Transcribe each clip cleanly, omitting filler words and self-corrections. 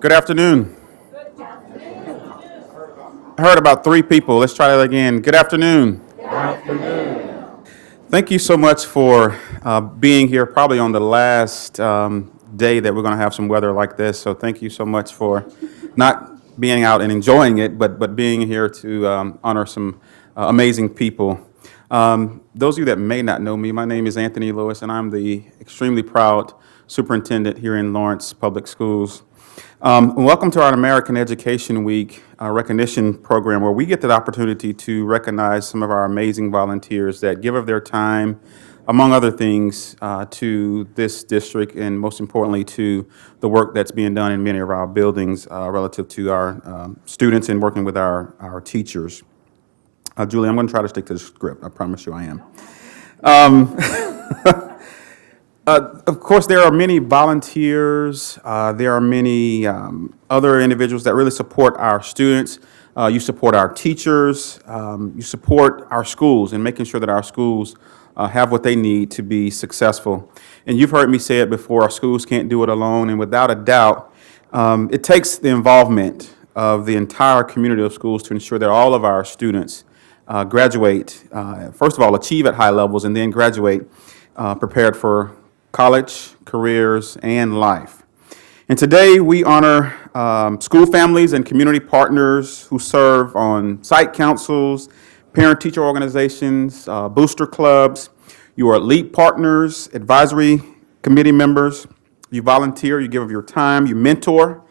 Good afternoon. I heard about three people. Let's try that again. Good afternoon. Thank you so much for being here, probably on the last day that we're going to have some weather like this. So thank you so much for not being out and enjoying it, but being here to honor some amazing people. Those of you that may not know me, my name is Anthony Lewis, and I'm the extremely proud superintendent here in Lawrence Public Schools. Welcome to our American Education Week recognition program, where we get the opportunity to recognize some of our amazing volunteers that give of their time, among other things, to this district, and most importantly to the work that's being done in many of our buildings relative to our students and working with our teachers. Julie, I'm going to try to stick to the script. I promise you I am. Of course, there are many volunteers. There are many other individuals that really support our students. You support our teachers. You support our schools and making sure that our schools have what they need to be successful. And you've heard me say it before, our schools can't do it alone. And without a doubt, it takes the involvement of the entire community of schools to ensure that all of our students graduate, first of all, achieve at high levels, and then graduate prepared for college, careers, and life. And today we honor school families and community partners who serve on site councils, parent-teacher organizations, booster clubs. You are elite partners, advisory committee members. You volunteer, you give of your time, you mentor.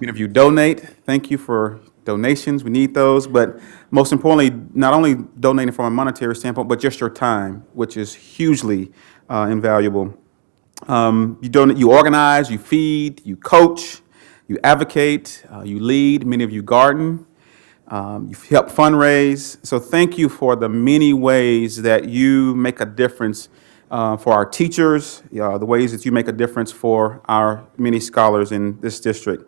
Many of you donate. Thank you for donations. We need those. But most importantly, not only donating from a monetary standpoint, but just your time, which is hugely invaluable. You organize, you feed, you coach, you advocate, you lead. Many of you garden, you help fundraise. So thank you for the many ways that you make a difference for our teachers, the ways that you make a difference for our many scholars in this district.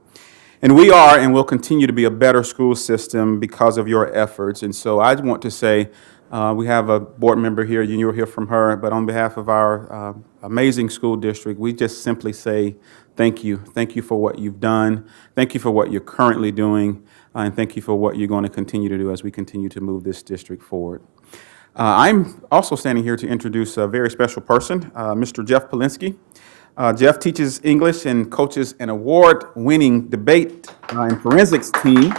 And we are and will continue to be a better school system because of your efforts. And so I want to say, we have a board member here, and you'll hear from her, but on behalf of our amazing school district, we just simply say thank you. Thank you for what you've done. Thank you for what you're currently doing, and thank you for what you're going to continue to do as we continue to move this district forward. I'm also standing here to introduce a very special person, Mr. Jeff Polinsky. Jeff teaches English and coaches an award-winning debate and forensics team.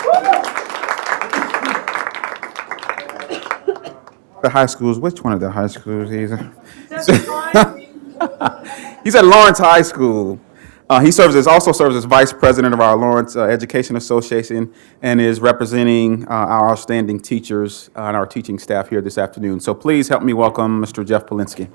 The high schools, which one of the high schools he's at? He's at Lawrence High School. He also serves as vice president of our Lawrence Education Association and is representing our outstanding teachers and our teaching staff here this afternoon. So please help me welcome Mr. Jeff Polinsky.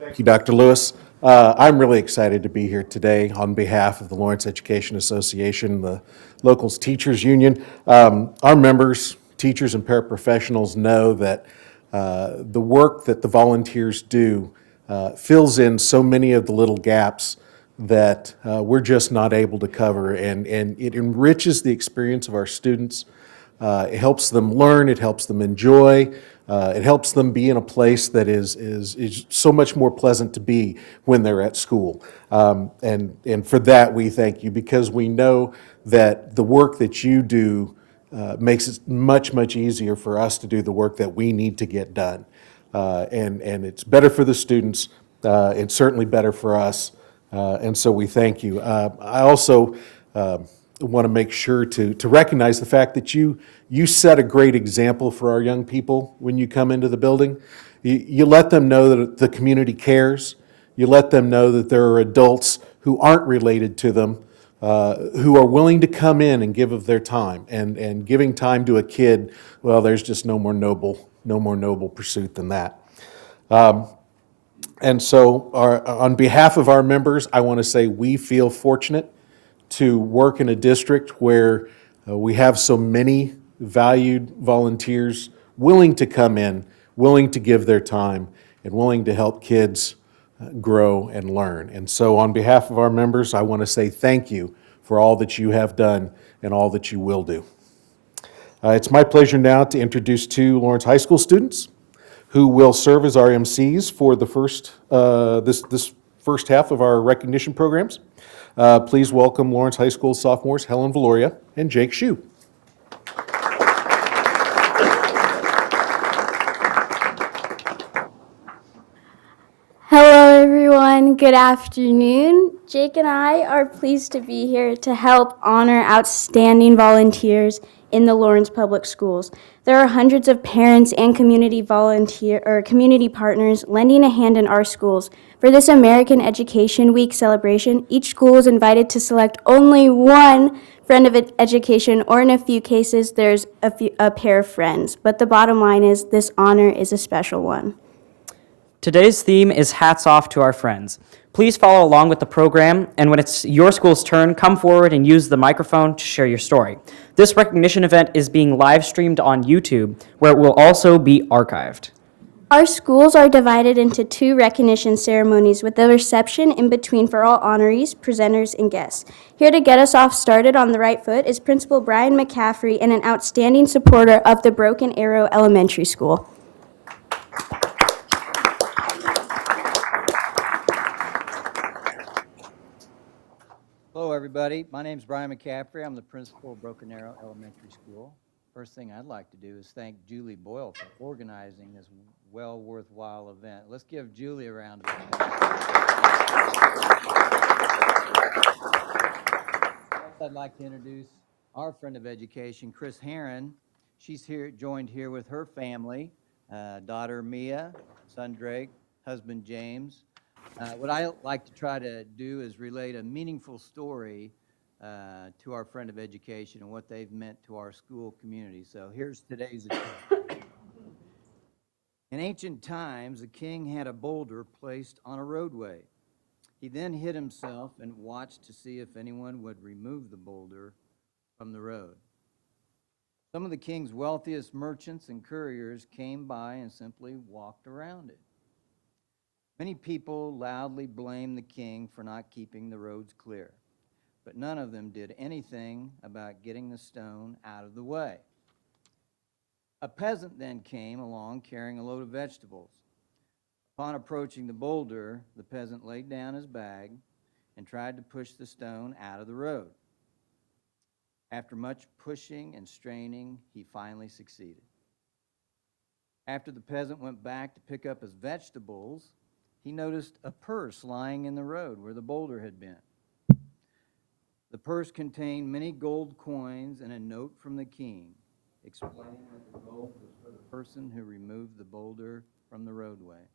Thank you, Dr. Lewis. I'm really excited to be here today on behalf of the Lawrence Education Association, the Locals Teachers Union. Our members, teachers and paraprofessionals, know that the work that the volunteers do fills in so many of the little gaps that we're just not able to cover, and it enriches the experience of our students. It helps them learn, it helps them enjoy, it helps them be in a place that is so much more pleasant to be when they're at school. And for that, we thank you, because we know that the work that you do makes it much, much easier for us to do the work that we need to get done. And it's better for the students, it's certainly better for us, and so we thank you. I also want to make sure to recognize the fact that you set a great example for our young people when you come into the building. You let them know that the community cares. You let them know that there are adults who aren't related to them, who are willing to come in and give of their time. And giving time to a kid, well, there's just no more noble pursuit than that. And so on behalf of our members, I want to say we feel fortunate to work in a district where we have so many valued volunteers willing to come in, willing to give their time, and willing to help kids grow and learn. And so on behalf of our members, I want to say thank you for all that you have done and all that you will do. It's my pleasure now to introduce two Lawrence High School students who will serve as our MCs for the this first half of our recognition programs. Please welcome Lawrence High School sophomores Helen Valoria and Jake Shue. Hello everyone, good afternoon. Jake and I are pleased to be here to help honor outstanding volunteers in the Lawrence Public Schools. There are hundreds of parents and community partners lending a hand in our schools. For this American Education Week celebration, each school is invited to select only one friend of education, or in a few cases, there's a pair of friends. But the bottom line is this honor is a special one. Today's theme is Hats Off to Our Friends. Please follow along with the program, and when it's your school's turn, come forward and use the microphone to share your story. This recognition event is being live streamed on YouTube, where it will also be archived. Our schools are divided into two recognition ceremonies with a reception in between for all honorees, presenters, and guests. Here to get us off started on the right foot is Principal Brian McCaffrey and an outstanding supporter of the Broken Arrow Elementary School. Hello, everybody. My name is Brian McCaffrey. I'm the principal of Broken Arrow Elementary School. First thing I'd like to do is thank Julie Boyle for organizing this well worthwhile event. Let's give Julie a round of applause. Next, I'd like to introduce our friend of education, Chris Herron. She's joined here with her family, daughter Mia, son Drake, husband James. What I like to try to do is relate a meaningful story to our friend of education and what they've meant to our school community. So here's today's agenda. In ancient times, a king had a boulder placed on a roadway. He then hid himself and watched to see if anyone would remove the boulder from the road. Some of the king's wealthiest merchants and couriers came by and simply walked around it. Many people loudly blamed the king for not keeping the roads clear, but none of them did anything about getting the stone out of the way. A peasant then came along carrying a load of vegetables. Upon approaching the boulder, the peasant laid down his bag and tried to push the stone out of the road. After much pushing and straining, he finally succeeded. After the peasant went back to pick up his vegetables, he noticed a purse lying in the road where the boulder had been. The purse contained many gold coins and a note from the king explaining that the gold was for the person who removed the boulder from the roadway.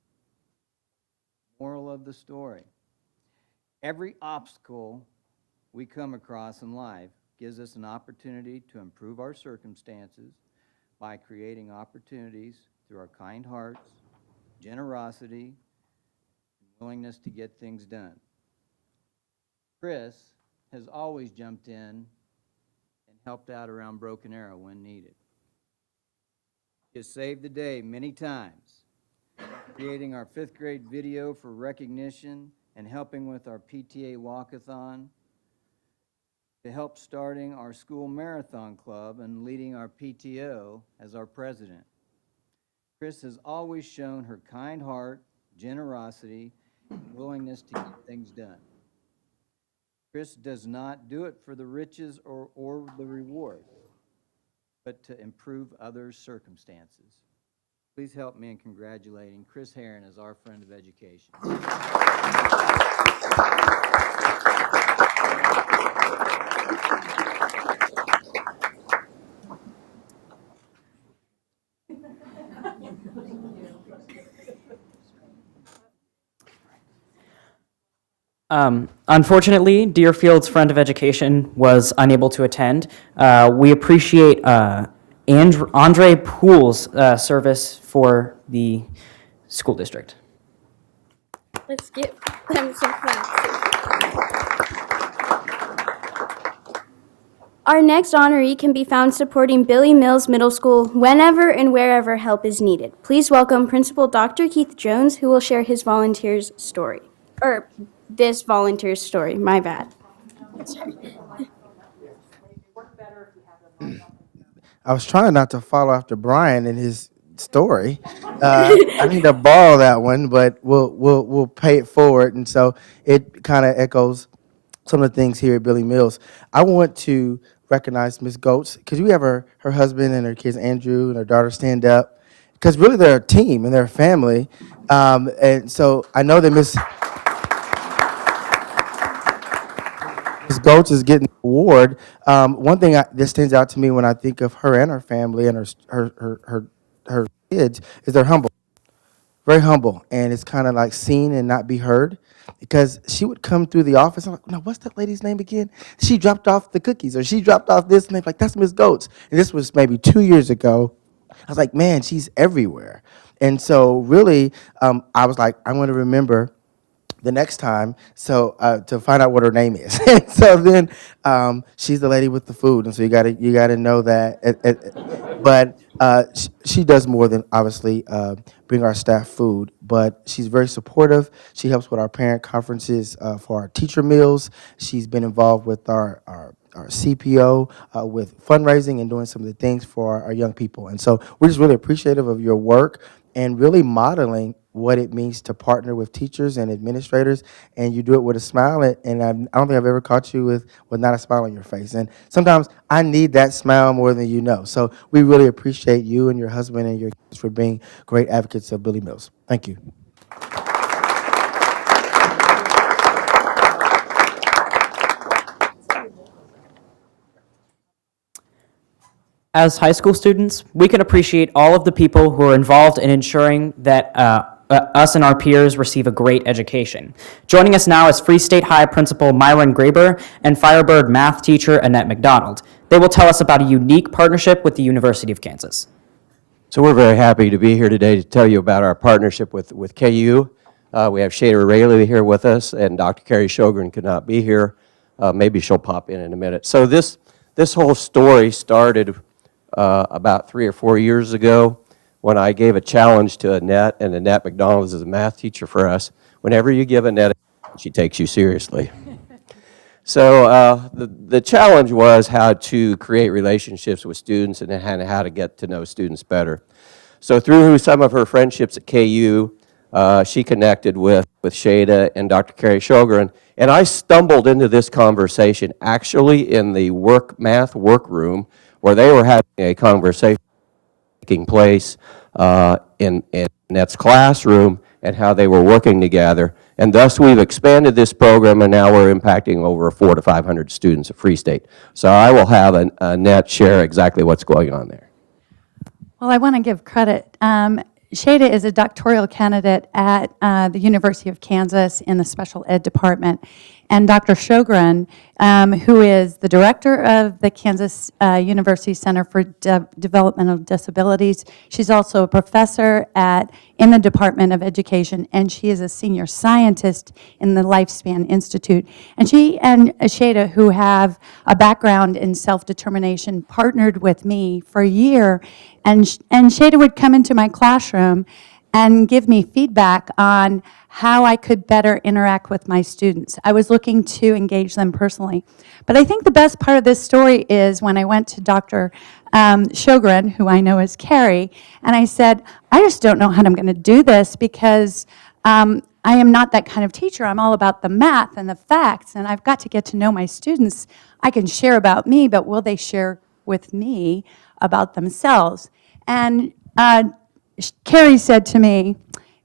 Moral of the story: every obstacle we come across in life gives us an opportunity to improve our circumstances by creating opportunities through our kind hearts, generosity, willingness to get things done. Chris has always jumped in and helped out around Broken Arrow when needed. He has saved the day many times, creating our 5th grade video for recognition and helping with our PTA walkathon, to help starting our school marathon club and leading our PTO as our president. Chris has always shown her kind heart, generosity, and willingness to get things done. Chris does not do it for the riches or the reward, but to improve others' circumstances. Please help me in congratulating Chris Herron as our friend of education. Unfortunately, Deerfield's friend of education was unable to attend. We appreciate Andre Poole's service for the school district. Let's give them some claps. Our next honoree can be found supporting Billy Mills Middle School whenever and wherever help is needed. Please welcome Principal Dr. Keith Jones, who will share his volunteer's story. This volunteer's story, my bad. I was trying not to follow after Brian in his story. I need to borrow that one, but we'll pay it forward, and so it kind of echoes some of the things here at Billy Mills. I want to recognize Miss Goetz. Could you have her husband and her kids, Andrew and her daughter, stand up? Because really they're a team and they're a family. And so I know that Miss Goetz is getting the award. One thing that stands out to me when I think of her and her family and her kids is they're humble, very humble, and it's kind of like seen and not be heard. Because she would come through the office, I'm like, no, what's that lady's name again? She dropped off the cookies, or she dropped off this, and they're like, that's Miss Goetz. And this was maybe 2 years ago. I was like, man, she's everywhere. And so really, I was like, I'm going to remember the next time, so to find out what her name is. So then she's the lady with the food, and so you gotta know that. But she does more than obviously bring our staff food, but she's very supportive. She helps with our parent conferences for our teacher meals. She's been involved with our CPO with fundraising and doing some of the things for our young people. And so we're just really appreciative of your work and really modeling what it means to partner with teachers and administrators, and you do it with a smile, and I don't think I've ever caught you with not a smile on your face. And sometimes I need that smile more than you know. So we really appreciate you and your husband and your kids for being great advocates of Billy Mills. Thank you. As high school students, we can appreciate all of the people who are involved in ensuring that us and our peers receive a great education. Joining us now is Free State High Principal Myron Graber and Firebird math teacher Annette McDonald. They will tell us about a unique partnership with the University of Kansas. So we're very happy to be here today to tell you about our partnership with KU. We have Shada Rayleigh here with us, and Dr. Carrie Sjogren could not be here. Maybe she'll pop in a minute. So this whole story started about 3 or 4 years ago when I gave a challenge to Annette, and Annette McDonald is a math teacher for us. Whenever you give Annette a challenge, she takes you seriously. So the challenge was how to create relationships with students and how to get to know students better. So through some of her friendships at KU, she connected with Shada and Dr. Carrie Sjogren, and I stumbled into this conversation actually in the math workroom where they were having a conversation taking place in Annette's classroom and how they were working together. And thus we've expanded this program, and now we're impacting over 400 to 500 students at Free State. So I will have Annette share exactly what's going on there. Well, I want to give credit. Shada is a doctoral candidate at the University of Kansas in the special ed department. And Dr. Sjogren, who is the director of the Kansas University Center for Developmental Disabilities. She's also a professor in the Department of Education, and she is a senior scientist in the Lifespan Institute. And she and Shada, who have a background in self-determination, partnered with me for a year. And Shada would come into my classroom and give me feedback on how I could better interact with my students. I was looking to engage them personally. But I think the best part of this story is when I went to Dr. Sjogren, who I know as Carrie, and I said, I just don't know how I'm going to do this because I am not that kind of teacher. I'm all about the math and the facts, and I've got to get to know my students. I can share about me, but will they share with me about themselves? And Carrie said to me,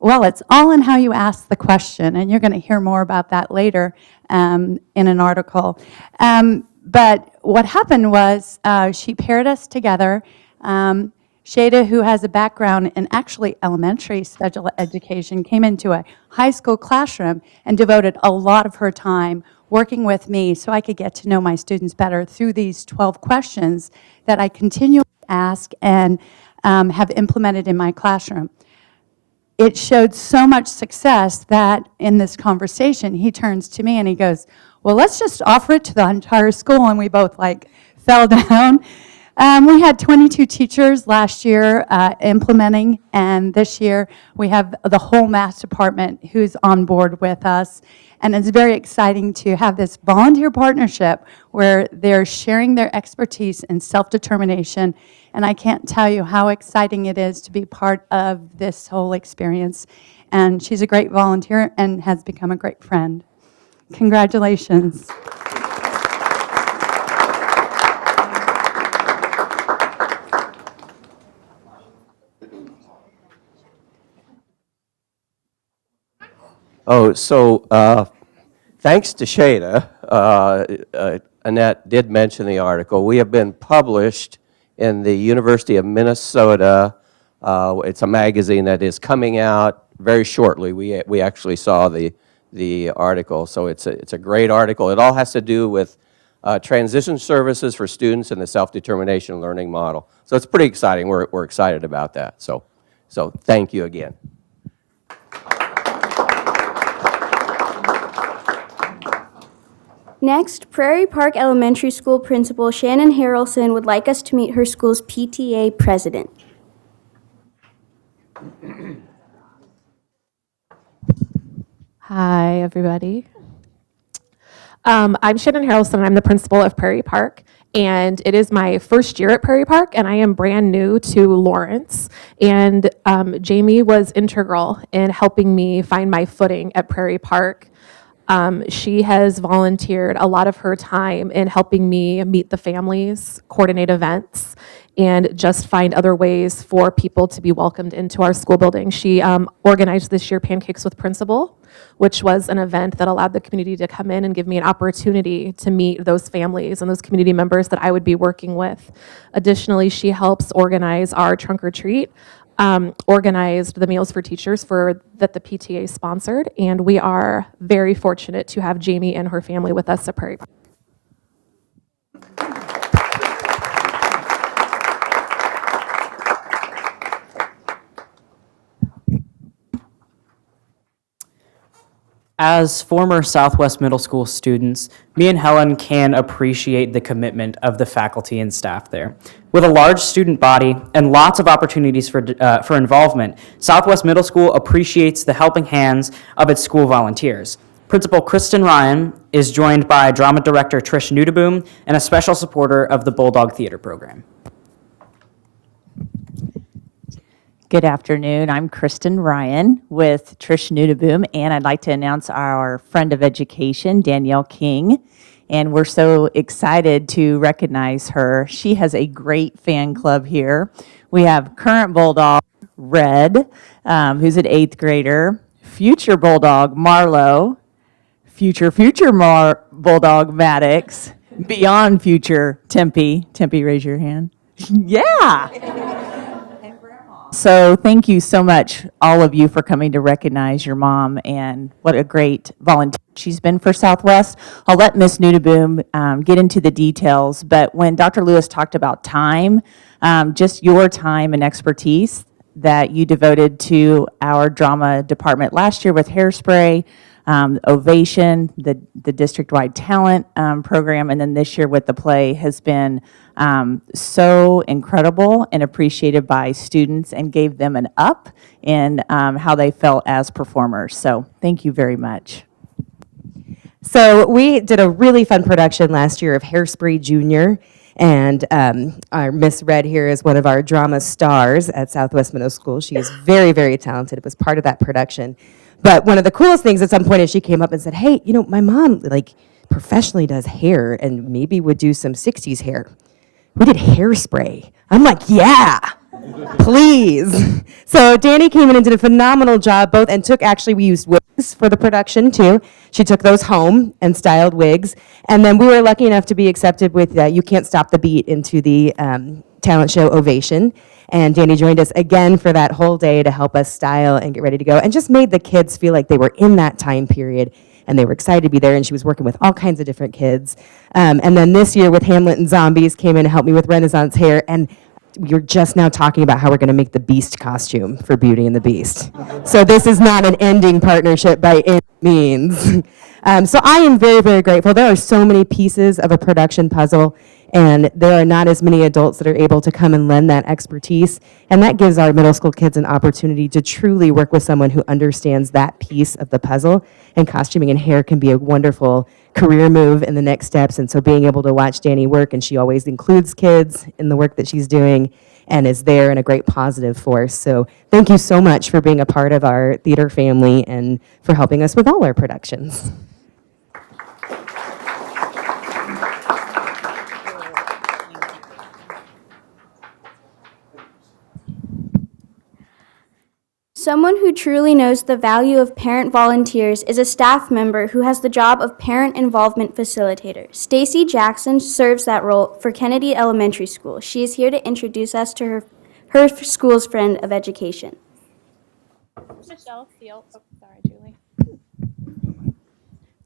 well, it's all in how you ask the question, and you're going to hear more about that later in an article. But what happened was she paired us together. Shada, who has a background in actually elementary special education, came into a high school classroom and devoted a lot of her time working with me so I could get to know my students better through these 12 questions that I continually ask and have implemented in my classroom. It showed so much success that in this conversation, he turns to me and he goes, well, let's just offer it to the entire school. And we both fell down. We had 22 teachers last year implementing, and this year we have the whole math department who's on board with us. And it's very exciting to have this volunteer partnership where they're sharing their expertise in self-determination And I can't tell you how exciting it is to be part of this whole experience. And she's a great volunteer and has become a great friend. Congratulations. Oh, so thanks to Shada, Annette did mention the article. We have been published in the University of Minnesota. It's a magazine that is coming out very shortly. We actually saw the article, so it's a great article. It all has to do with transition services for students in the self-determination learning model. So it's pretty exciting. We're excited about that. So thank you again. Next, Prairie Park Elementary School Principal Shannon Harrelson would like us to meet her school's PTA president. Hi, everybody. I'm Shannon Harrelson. I'm the principal of Prairie Park, and it is my first year at Prairie Park, and I am brand new to Lawrence. And Jamie was integral in helping me find my footing at Prairie Park. She has volunteered a lot of her time in helping me meet the families, coordinate events, and just find other ways for people to be welcomed into our school building. She organized this year Pancakes with Principal, which was an event that allowed the community to come in and give me an opportunity to meet those families and those community members that I would be working with. Additionally, she helps organize our trunk or treat, organized the Meals for Teachers that the PTA sponsored, and we are very fortunate to have Jamie and her family with us at Prairie Park. As former Southwest Middle School students, me and Helen can appreciate the commitment of the faculty and staff there. With a large student body and lots of opportunities for involvement, Southwest Middle School appreciates the helping hands of its school volunteers. Principal Kristen Ryan is joined by Drama Director Trish Nudeboom and a special supporter of the Bulldog Theater program. Good afternoon. I'm Kristen Ryan with Trish Nudeboom, and I'd like to announce our friend of education, Danielle King. And we're so excited to recognize her. She has a great fan club here. We have current Bulldog, Red, who's an 8th grader, future Bulldog, Marlo, future Bulldog, Maddox, beyond future, Tempe. Tempe, raise your hand. Yeah. So thank you so much, all of you, for coming to recognize your mom, and what a great volunteer she's been for Southwest. I'll let Ms. Nudeboom get into the details, but when Dr. Lewis talked about time, just your time and expertise that you devoted to our drama department last year with Hairspray, Ovation, the district-wide talent program, and then this year with the play has been so incredible and appreciated by students, and gave them an up in how they felt as performers. So thank you very much. So we did a really fun production last year of Hairspray Junior, and our Miss Red here is one of our drama stars at Southwest Middle School. She is very, very talented. It was part of that production. But one of the coolest things at some point is she came up and said, hey, you know, my mom professionally does hair and maybe would do some 60s hair. We did Hairspray. I'm like, yeah, please. So Danny came in and did a phenomenal job we used wigs for the production too. She took those home and styled wigs. And then we were lucky enough to be accepted with You Can't Stop the Beat into the talent show Ovation. And Danny joined us again for that whole day to help us style and get ready to go, and just made the kids feel like they were in that time period and they were excited to be there. And she was working with all kinds of different kids. And then this year with Hamlet and Zombies came in to help me with Renaissance hair. And we're just now talking about how we're going to make the Beast costume for Beauty and the Beast. So this is not an ending partnership by any means. So I am very, very grateful. There are so many pieces of a production puzzle, And there are not as many adults that are able to come and lend that expertise. And that gives our middle school kids an opportunity to truly work with someone who understands that piece of the puzzle. And costuming and hair can be a wonderful career move in the next steps. And so being able to watch Dani work, and she always includes kids in the work that she's doing and is there and a great positive force. So thank you so much for being a part of our theater family and for helping us with all our productions. Someone who truly knows the value of parent volunteers is a staff member who has the job of parent involvement facilitator. Stacy Jackson serves that role for Kennedy Elementary School. She is here to introduce us to her school's friend of education. Michelle Seals. Oh, sorry, Julie.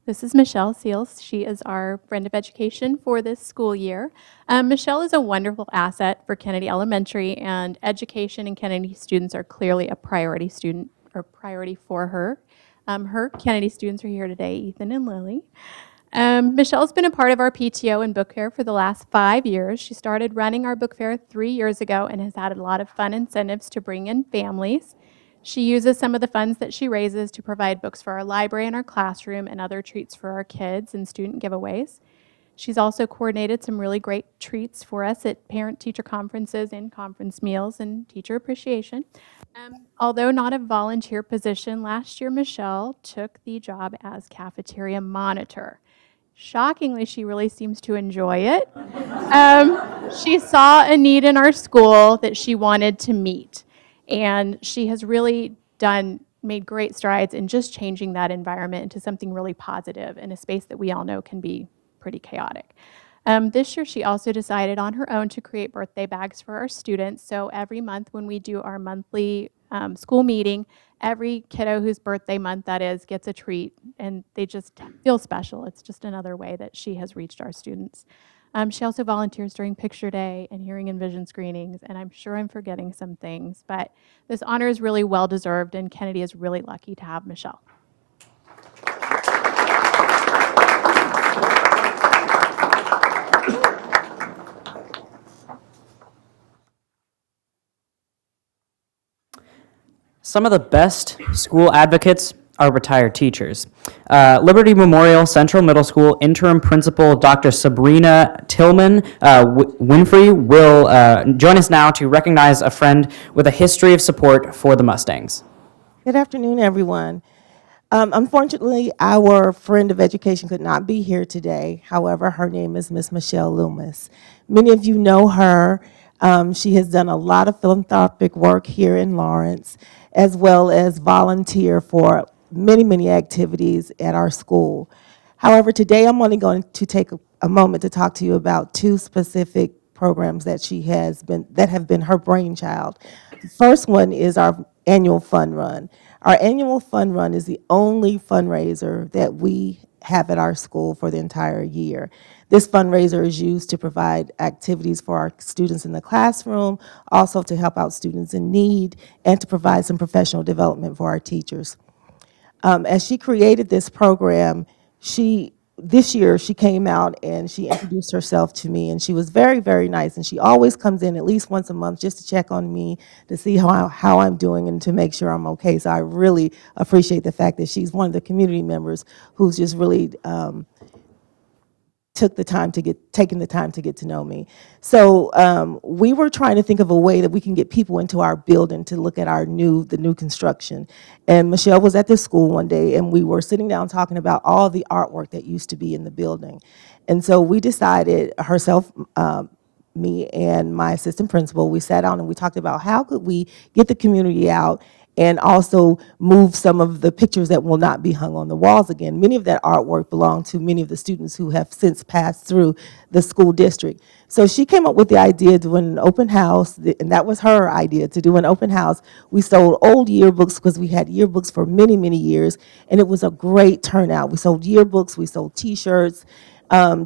This is Michelle Seals. She is our friend of education for this school year. Michelle is a wonderful asset for Kennedy Elementary, and education and Kennedy students are clearly a priority for her. Her Kennedy students are here today, Ethan and Lily. Michelle's been a part of our PTO and book fair for the last 5 years. She started running our book fair 3 years ago and has had a lot of fun incentives to bring in families. She uses some of the funds that she raises to provide books for our library and our classroom and other treats for our kids and student giveaways. She's also coordinated some really great treats for us at parent-teacher conferences and conference meals and teacher appreciation. Although not a volunteer position, last year Michelle took the job as cafeteria monitor. Shockingly, she really seems to enjoy it. She saw a need in our school that she wanted to meet. And she has really made great strides in just changing that environment into something really positive in a space that we all know can be pretty chaotic. This year, she also decided on her own to create birthday bags for our students. So every month when we do our monthly school meeting, every kiddo whose birthday month that is gets a treat, and they just feel special. It's just another way that she has reached our students. She also volunteers during Picture Day and hearing and vision screenings, and I'm sure I'm forgetting some things, but this honor is really well-deserved, and Kennedy is really lucky to have Michelle. Some of the best school advocates are retired teachers. Liberty Memorial Central Middle School interim principal Dr. Sabrina Tillman Winfrey will join us now to recognize a friend with a history of support for the Mustangs. Good afternoon, everyone. Unfortunately, our friend of education could not be here today. However, her name is Miss Michelle Loomis. Many of you know her. She has done a lot of philanthropic work here in Lawrence, as well as volunteer for many activities at our school. However, today I'm only going to take a moment to talk to you about two specific programs that have been her brainchild. The first one is our annual fund run. Our annual fund run is the only fundraiser that we have at our school for the entire year. This fundraiser is used to provide activities for our students in the classroom, also to help out students in need, and to provide some professional development for our teachers. As she created this program, this year she came out and she introduced herself to me, and she was very nice, and she always comes in at least once a month just to check on me, to see how I'm doing and to make sure I'm okay. So I really appreciate the fact that she's one of the community members who's just really taking the time to get to know me. So we were trying to think of a way that we can get people into our building to look at the new construction. And Michelle was at the school one day, and we were sitting down talking about all the artwork that used to be in the building. And so we decided, herself, me and my assistant principal, we sat down and we talked about how could we get the community out and also move some of the pictures that will not be hung on the walls again. Many of that artwork belonged to many of the students who have since passed through the school district. So she came up with the idea of doing an open house, and that was her idea, to do an open house. We sold old yearbooks because we had yearbooks for many years, and it was a great turnout. We sold yearbooks, we sold T-shirts,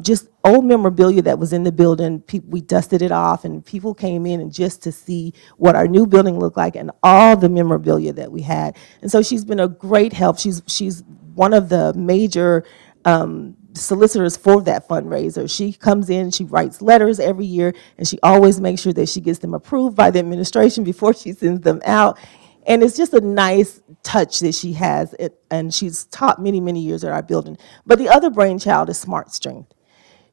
just old memorabilia that was in the building. We dusted it off, and people came in and just to see what our new building looked like and all the memorabilia that we had. And so she's been a great help. She's one of the major solicitors for that fundraiser. She comes in, she writes letters every year, and she always makes sure that she gets them approved by the administration before she sends them out. And it's just a nice touch that she has, and she's taught many, many years at our building. But the other brainchild is Smart Strength.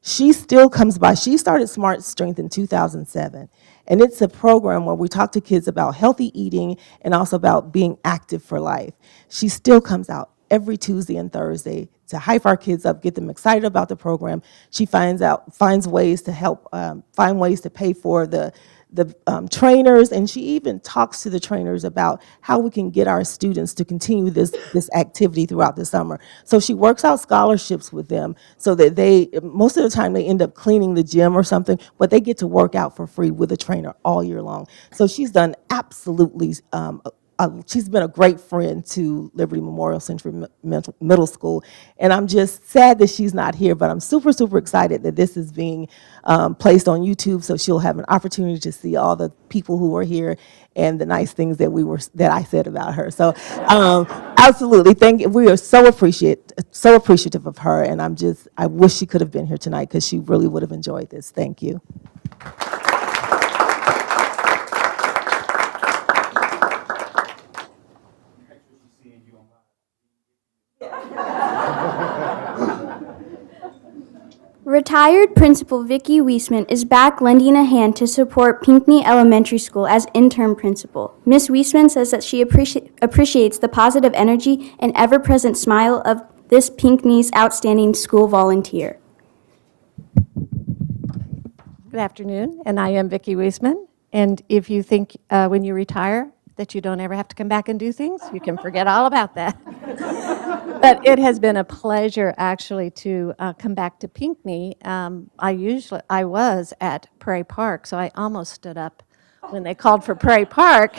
She still comes by. She started Smart Strength in 2007. And it's a program where we talk to kids about healthy eating and also about being active for life. She still comes out every Tuesday and Thursday to hype our kids up, get them excited about the program. She finds ways to help, find ways to pay for the trainers, and she even talks to the trainers about how we can get our students to continue this activity throughout the summer. So she works out scholarships with them so that most of the time they end up cleaning the gym or something, but they get to work out for free with a trainer all year long. So she's done absolutely, she's been a great friend to Liberty Memorial Century Middle School, and I'm just sad that she's not here, but I'm super, super excited that this is being placed on YouTube, so she'll have an opportunity to see all the people who were here and the nice things that I said about her. So absolutely, we are so appreciative of her, and I wish she could have been here tonight because she really would have enjoyed this. Thank you. Retired Principal Vicki Weisman is back lending a hand to support Pinckney Elementary School as interim principal. Ms. Weisman says that she appreciates the positive energy and ever-present smile of this Pinckney's outstanding school volunteer. Good afternoon, and I am Vicki Weisman. And if you think when you retire that you don't ever have to come back and do things, you can forget all about that. But it has been a pleasure actually to come back to Pinckney. I was at Prairie Park, so I almost stood up when they called for Prairie Park.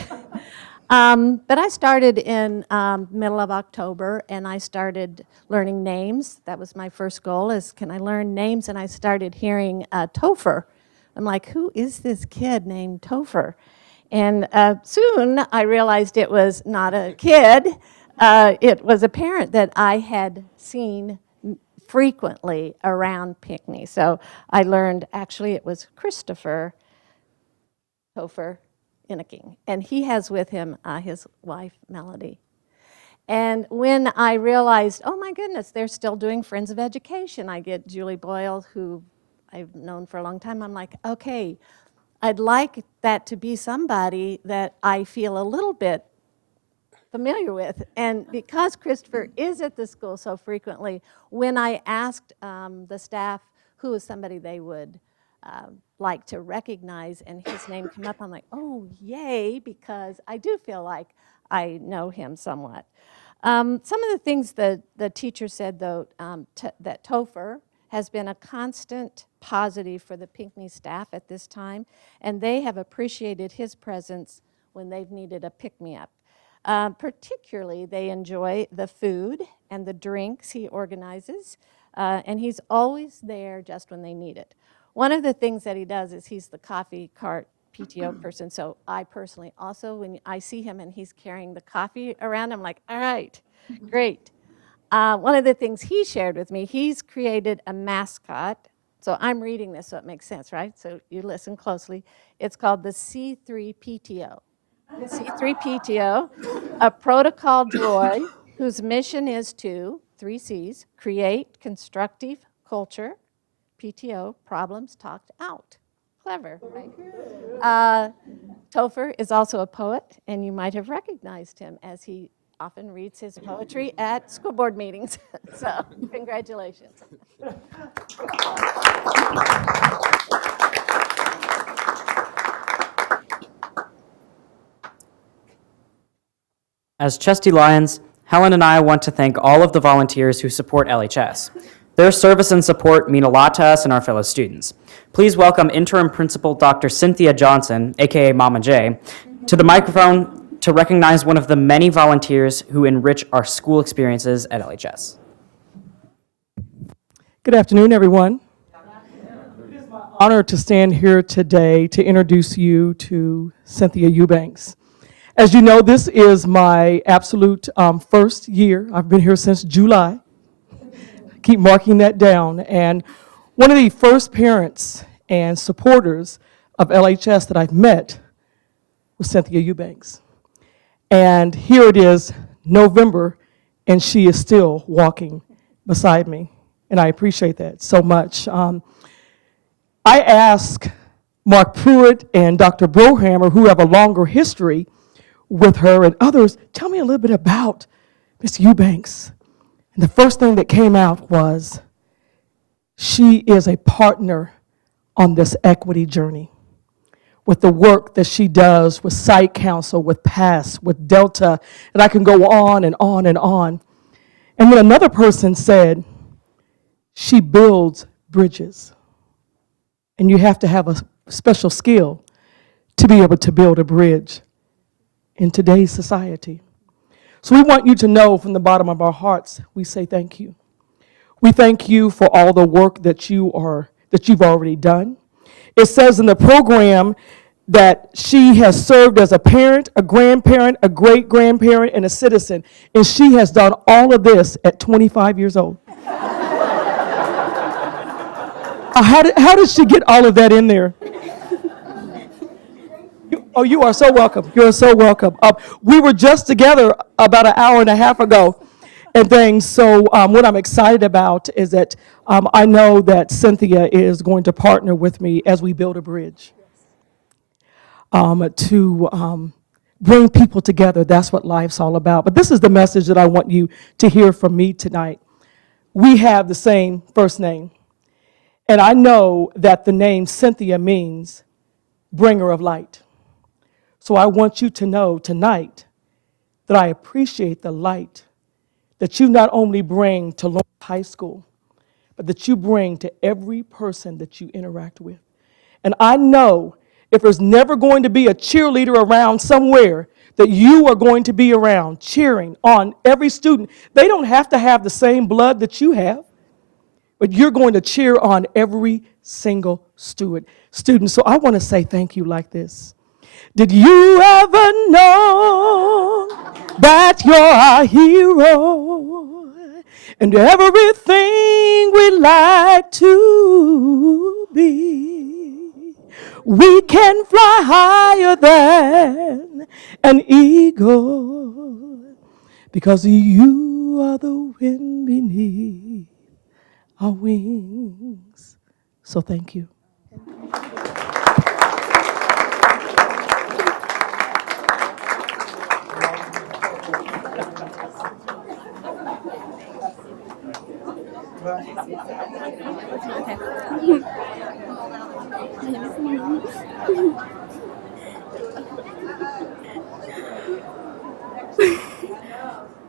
But I started in middle of October, and I started learning names. That was my first goal, is can I learn names? And I started hearing Topher. I'm like, who is this kid named Topher? And soon I realized it was not a kid. It was a parent that I had seen frequently around Pinckney. So I learned actually it was Christopher Topher Inneking, and he has with him his wife, Melody. And when I realized, oh my goodness, they're still doing Friends of Education, I get Julie Boyle, who I've known for a long time. I'm like, okay, I'd like that to be somebody that I feel a little bit familiar with. And because Christopher is at the school so frequently, when I asked the staff who is somebody they would like to recognize and his name came up, I'm like, oh, yay, because I do feel like I know him somewhat. Some of the things the teacher said, though, that Topher has been a constant positive for the Pinckney staff at this time, and they have appreciated his presence when they've needed a pick-me-up. Particularly, they enjoy the food and the drinks he organizes, and he's always there just when they need it. One of the things that he does is he's the coffee cart PTO person, so I personally also, when I see him and he's carrying the coffee around, I'm like, all right, great. One of the things he shared with me, he's created a mascot. So I'm reading this so it makes sense, right? So you listen closely. It's called the C3PTO. The C3PTO, a protocol droid whose mission is to, 3 C's, create constructive culture, PTO, problems talked out. Clever, right? Topher is also a poet, and you might have recognized him as he often reads his poetry at school board meetings. So, congratulations. As Trustee Lyons, Helen and I want to thank all of the volunteers who support LHS. Their service and support mean a lot to us and our fellow students. Please welcome Interim Principal Dr. Cynthia Johnson, aka Mama J, to the microphone to recognize one of the many volunteers who enrich our school experiences at LHS. Good afternoon, everyone. It is my honor to stand here today to introduce you to Cynthia Eubanks. As you know, this is my absolute first year. I've been here since July. keep marking that down. And one of the first parents and supporters of LHS that I've met was Cynthia Eubanks. And here it is, November, and she is still walking beside me. And I appreciate that so much. I asked Mark Pruitt and Dr. Brohammer, who have a longer history with her and others, tell me a little bit about Miss Eubanks. And the first thing that came out was she is a partner on this equity journey with the work that she does with Site Council, with PASS, with Delta, and I can go on and on and on. And then another person said, she builds bridges. And you have to have a special skill to be able to build a bridge in today's society. So we want you to know from the bottom of our hearts, we say thank you. We thank you for all the work that you've already done. It says in the program that she has served as a parent, a grandparent, a great-grandparent, and a citizen, and she has done all of this at 25 years old. How did she get all of that in there? Oh, you are so welcome. You are so welcome. We were just together about an hour and a half ago and things. So what I'm excited about is that I know that Cynthia is going to partner with me as we build a bridge to bring people together. That's what life's all about. But this is the message that I want you to hear from me tonight. We have the same first name. And I know that the name Cynthia means bringer of light. So I want you to know tonight that I appreciate the light that you not only bring to Lawrence High School, but that you bring to every person that you interact with. And I know if there's never going to be a cheerleader around somewhere, that you are going to be around cheering on every student. They don't have to have the same blood that you have, but you're going to cheer on every single student. So I want to say thank you like this. Did you ever know that you're our hero and everything we like to be? We can fly higher than an eagle because you are the wind beneath our wings. So thank you.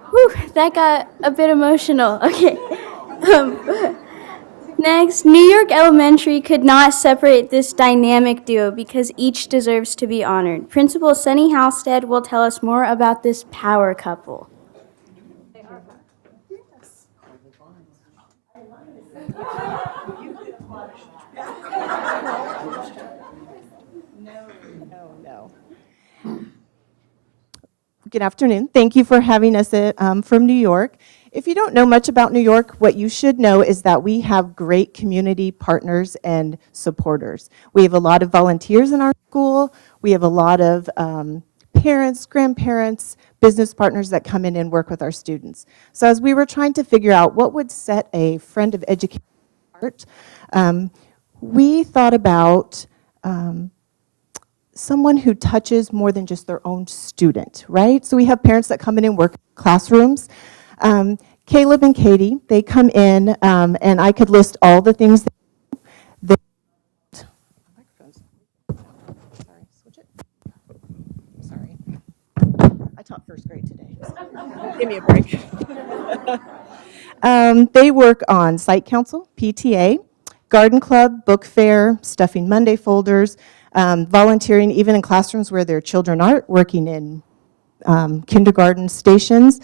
Whew, that got a bit emotional. Okay. Next, New York Elementary could not separate this dynamic duo because each deserves to be honored. Principal Sunny Halstead will tell us more about this power couple. Good afternoon. Thank you for having us from New York. If you don't know much about New York, what you should know is that we have great community partners and supporters. We have a lot of volunteers in our school. We have a lot of parents, grandparents, business partners that come in and work with our students. So as we were trying to figure out what would set a friend of education apart, we thought about someone who touches more than just their own student, right? So we have parents that come in and work in classrooms. Caleb and Katie, they come in, and I could list all the things they Sorry, switch it. Sorry. I taught first grade today. Give me a break. They work on Site Council, PTA, Garden Club, Book Fair, Stuffing Monday folders, volunteering even in classrooms where their children aren't, working in kindergarten stations.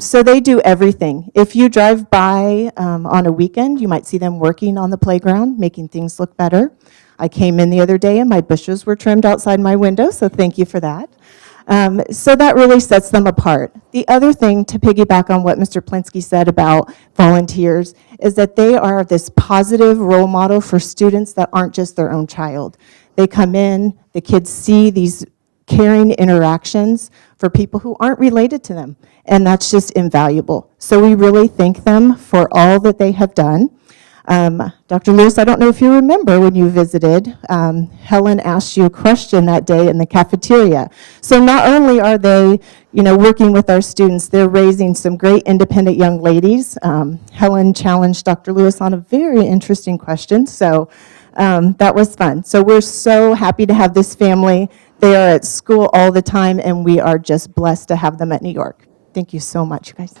So they do everything. If you drive by on a weekend, you might see them working on the playground, making things look better. I came in the other day and my bushes were trimmed outside my window, so thank you for that. So that really sets them apart. The other thing, to piggyback on what Mr. Plinsky said about volunteers, is that they are this positive role model for students that aren't just their own child. They come in, the kids see these caring interactions for people who aren't related to them, and that's just invaluable. So we really thank them for all that they have done. Dr. Lewis, I don't know if you remember when you visited, Helen asked you a question that day in the cafeteria. So not only are they, working with our students, they're raising some great independent young ladies. Helen challenged Dr. Lewis on a very interesting question, so that was fun. So we're so happy to have this family. They are at school all the time, and we are just blessed to have them at New York. Thank you so much, you guys.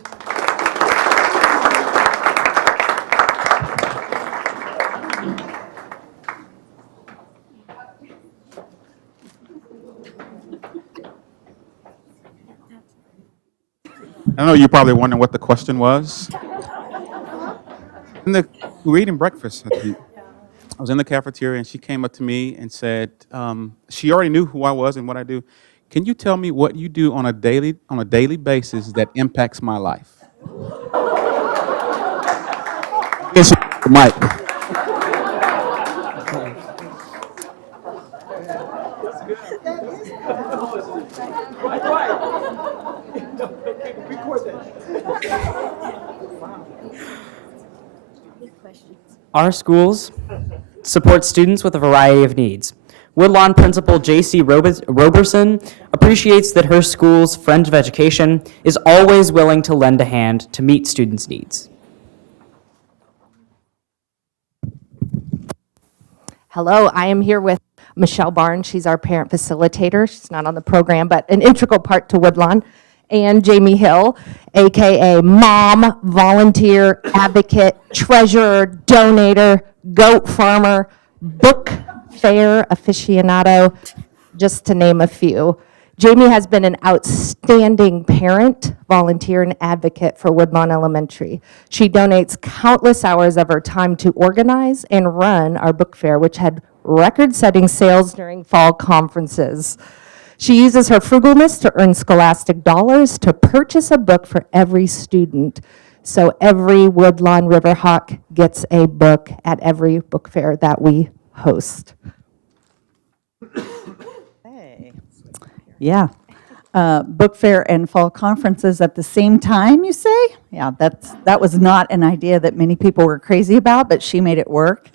I know you're probably wondering what the question was. We were eating breakfast. I was in the cafeteria, and she came up to me and said, she already knew who I was and what I do. Can you tell me what you do on a daily basis that impacts my life? Yes, Mike. Our schools support students with a variety of needs. Woodlawn Principal J.C. Roberson appreciates that her school's Friend of Education is always willing to lend a hand to meet students' needs. Hello, I am here with Michelle Barnes. She's our parent facilitator. She's not on the program, but an integral part to Woodlawn. And Jamie Hill, AKA mom, volunteer, advocate, treasurer, donator, goat farmer, book fair aficionado, just to name a few. Jamie has been an outstanding parent, volunteer, and advocate for Woodlawn Elementary. She donates countless hours of her time to organize and run our book fair, which had record-setting sales during fall conferences. She uses her frugalness to earn scholastic dollars to purchase a book for every student. So every Woodlawn Riverhawk gets a book at every book fair that we host. Yeah. Book fair and fall conferences at the same time, you say? Yeah, that was not an idea that many people were crazy about, but she made it work.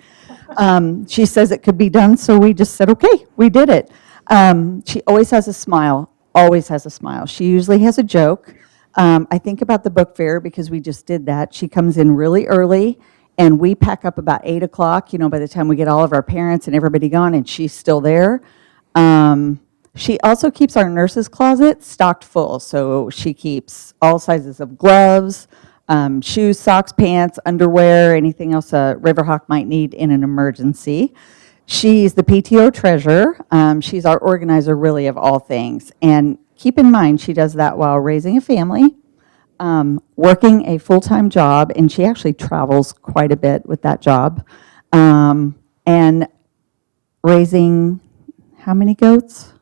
She says it could be done, so we just said, okay, we did it. She always has a smile, always has a smile. She usually has a joke. I think about the book fair because we just did that. She comes in really early, and we pack up about 8 o'clock, by the time we get all of our parents and everybody gone, and she's still there. She also keeps our nurse's closet stocked full, so she keeps all sizes of gloves, shoes, socks, pants, underwear, anything else a Riverhawk might need in an emergency. She's the PTO treasurer. She's our organizer, really, of all things. And keep in mind, she does that while raising a family, working a full-time job, and she actually travels quite a bit with that job, and raising how many goats?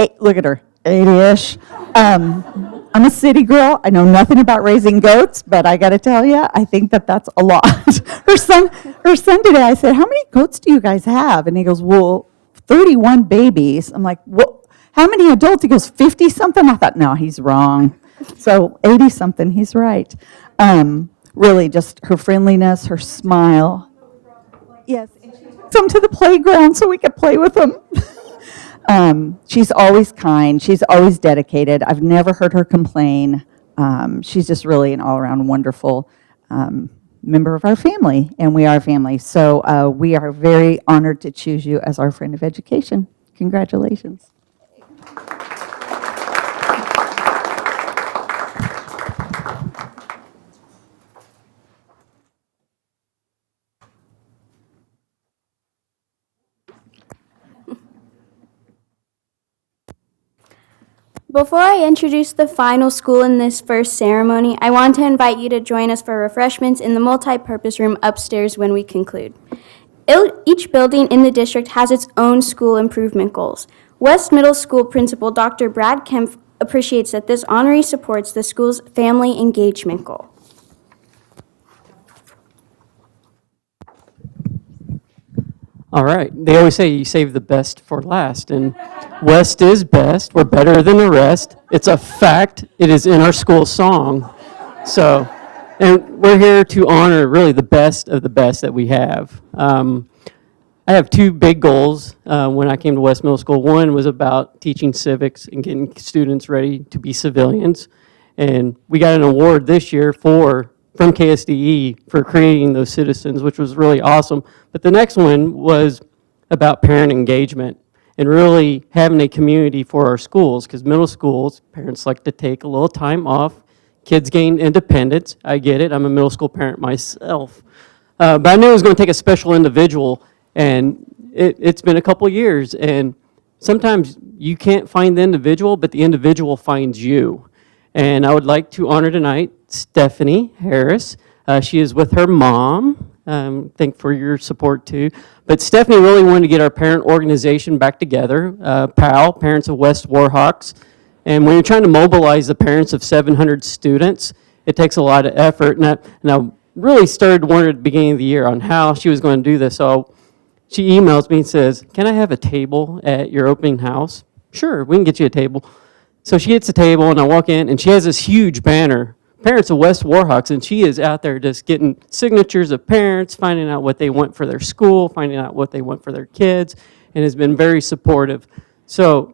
8, look at her, 8-ish. I'm a city girl. I know nothing about raising goats, but I got to tell you, I think that's a lot. Her son today, I said, how many goats do you guys have? And he goes, well, 31 babies. I'm like, what? How many adults? He goes, 50-something? I thought, no, he's wrong. So 80-something, he's right. Really, just her friendliness, her smile. Yes, and she took them to the playground so we could play with them. She's always kind. She's always dedicated. I've never heard her complain. She's just really an all-around wonderful member of our family, and we are family. So we are very honored to choose you as our friend of education. Congratulations. Before I introduce the final school in this first ceremony, I want to invite you to join us for refreshments in the multi-purpose room upstairs when we conclude. Each building in the district has its own school improvement goals. West Middle School Principal Dr. Brad Kempf appreciates that this honoree supports the school's family engagement goal. All right. They always say you save the best for last, and West is best. We're better than the rest. It's a fact. It is in our school song. So, and we're here to honor really the best of the best that we have. I have two big goals when I came to West Middle School. One was about teaching civics and getting students ready to be civilians. And we got an award this year from KSDE for creating those citizens, which was really awesome. But the next one was about parent engagement and really having a community for our schools, because middle schools, parents like to take a little time off. Kids gain independence. I get it. I'm a middle school parent myself. But I knew it was going to take a special individual, and it's been a couple years. And sometimes you can't find the individual, but the individual finds you. And I would like to honor tonight Stephanie Harris. She is with her mom. Thank for your support too. But Stephanie really wanted to get our parent organization back together, PAL, Parents of West Warhawks. And when you're trying to mobilize the parents of 700 students, it takes a lot of effort. And I really started wondering at the beginning of the year on how she was going to do this. So she emails me and says, "Can I have a table at your opening house?" "Sure, we can get you a table." So she gets a table, and I walk in, and she has this huge banner, Parents of West Warhawks, and she is out there just getting signatures of parents, finding out what they want for their school, finding out what they want for their kids, and has been very supportive. So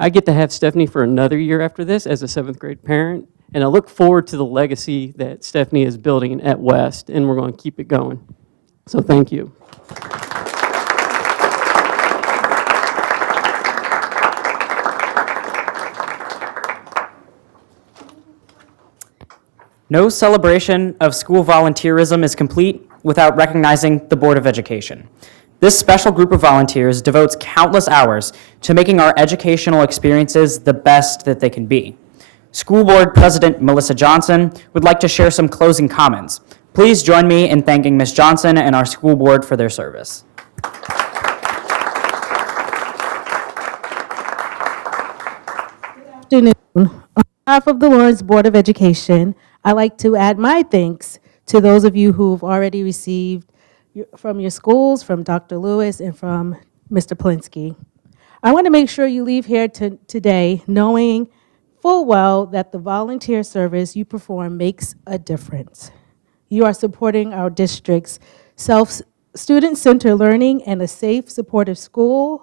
I get to have Stephanie for another year after this as a 7th grade parent, and I look forward to the legacy that Stephanie is building at West, and we're going to keep it going. So thank you. No celebration of school volunteerism is complete without recognizing the Board of Education. This special group of volunteers devotes countless hours to making our educational experiences the best that they can be. School Board President Melissa Johnson would like to share some closing comments. Please join me in thanking Ms. Johnson and our school board for their service. Good afternoon. On behalf of the Lawrence Board of Education, I'd like to add my thanks to those of you who've already received from your schools, from Dr. Lewis, and from Mr. Polinsky. I want to make sure you leave here today knowing full well that the volunteer service you perform makes a difference. You are supporting our district's student-centered learning and a safe, supportive school's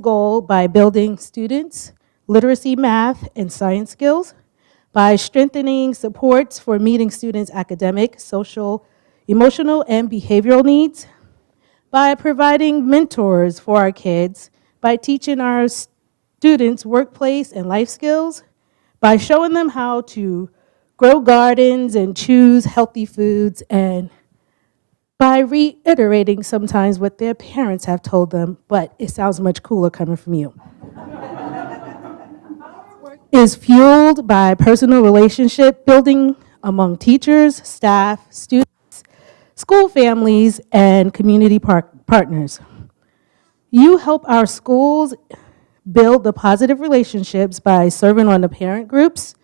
goal by building students' literacy, math, and science skills, by strengthening supports for meeting students' academic, social, emotional, and behavioral needs, by providing mentors for our kids, by teaching our students workplace and life skills, by showing them how to grow gardens and choose healthy foods, and by reiterating sometimes what their parents have told them, but it sounds much cooler coming from you. Is fueled by personal relationship building among teachers, staff, students, school families, and community partners. You help our schools build the positive relationships by serving on the parent groups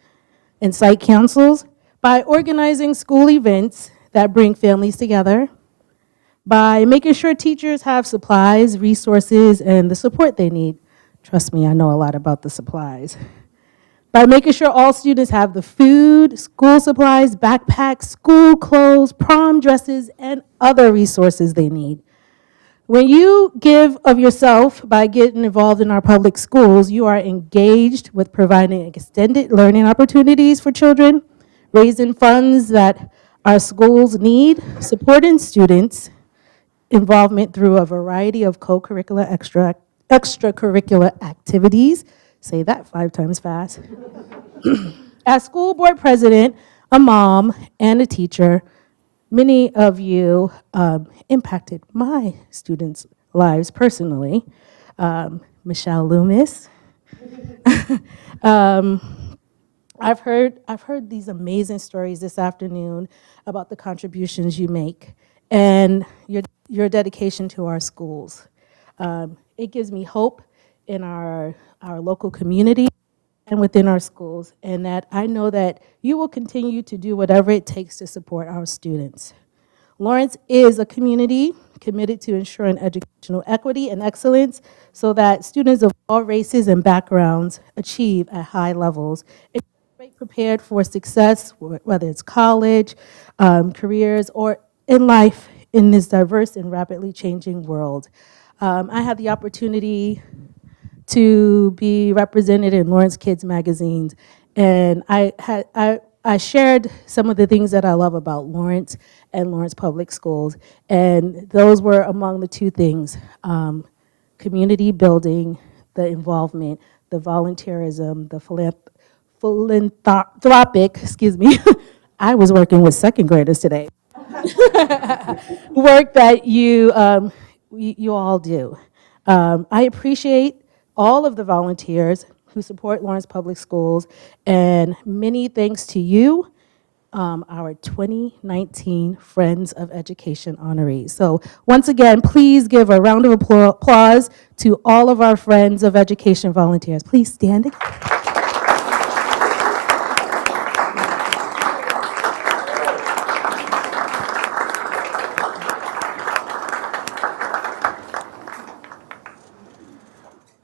and site councils, by organizing school events that bring families together, by making sure teachers have supplies, resources, and the support they need. Trust me, I know a lot about the supplies. By making sure all students have the food, school supplies, backpacks, school clothes, prom dresses, and other resources they need. When you give of yourself by getting involved in our public schools, you are engaged with providing extended learning opportunities for children, raising funds that our schools need, supporting students' involvement through a variety of co-curricular, extracurricular activities. Say that 5 times fast. As school board president, a mom, and a teacher, many of you impacted my students' lives personally. Michelle Loomis. I've heard these amazing stories this afternoon about the contributions you make and your dedication to our schools. It gives me hope. in our local community and within our schools, and that I know that you will continue to do whatever it takes to support our students. Lawrence is a community committed to ensuring educational equity and excellence so that students of all races and backgrounds achieve at high levels and be prepared for success, whether it's college, careers, or in life in this diverse and rapidly changing world. I had the opportunity to be represented in Lawrence Kids magazines, and I shared some of the things that I love about Lawrence and Lawrence Public Schools, and those were among the two things: community building, the involvement, the volunteerism, the philanthropic. Excuse me, I was working with second graders today. Work that you all do. I appreciate all of the volunteers who support Lawrence Public Schools, and many thanks to you, our 2019 Friends of Education honorees. So once again, please give a round of applause to all of our Friends of Education volunteers. Please stand again.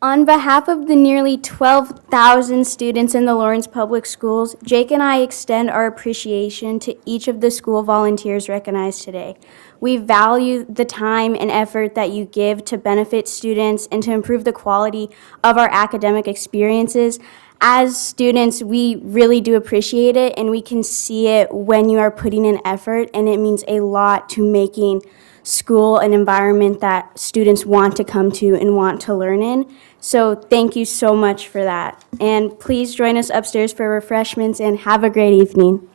On behalf of the nearly 12,000 students in the Lawrence Public Schools, Jake and I extend our appreciation to each of the school volunteers recognized today. We value the time and effort that you give to benefit students and to improve the quality of our academic experiences. As students, we really do appreciate it, and we can see it when you are putting in effort, and it means a lot to making school an environment that students want to come to and want to learn in. So thank you so much for that. And please join us upstairs for refreshments, and have a great evening.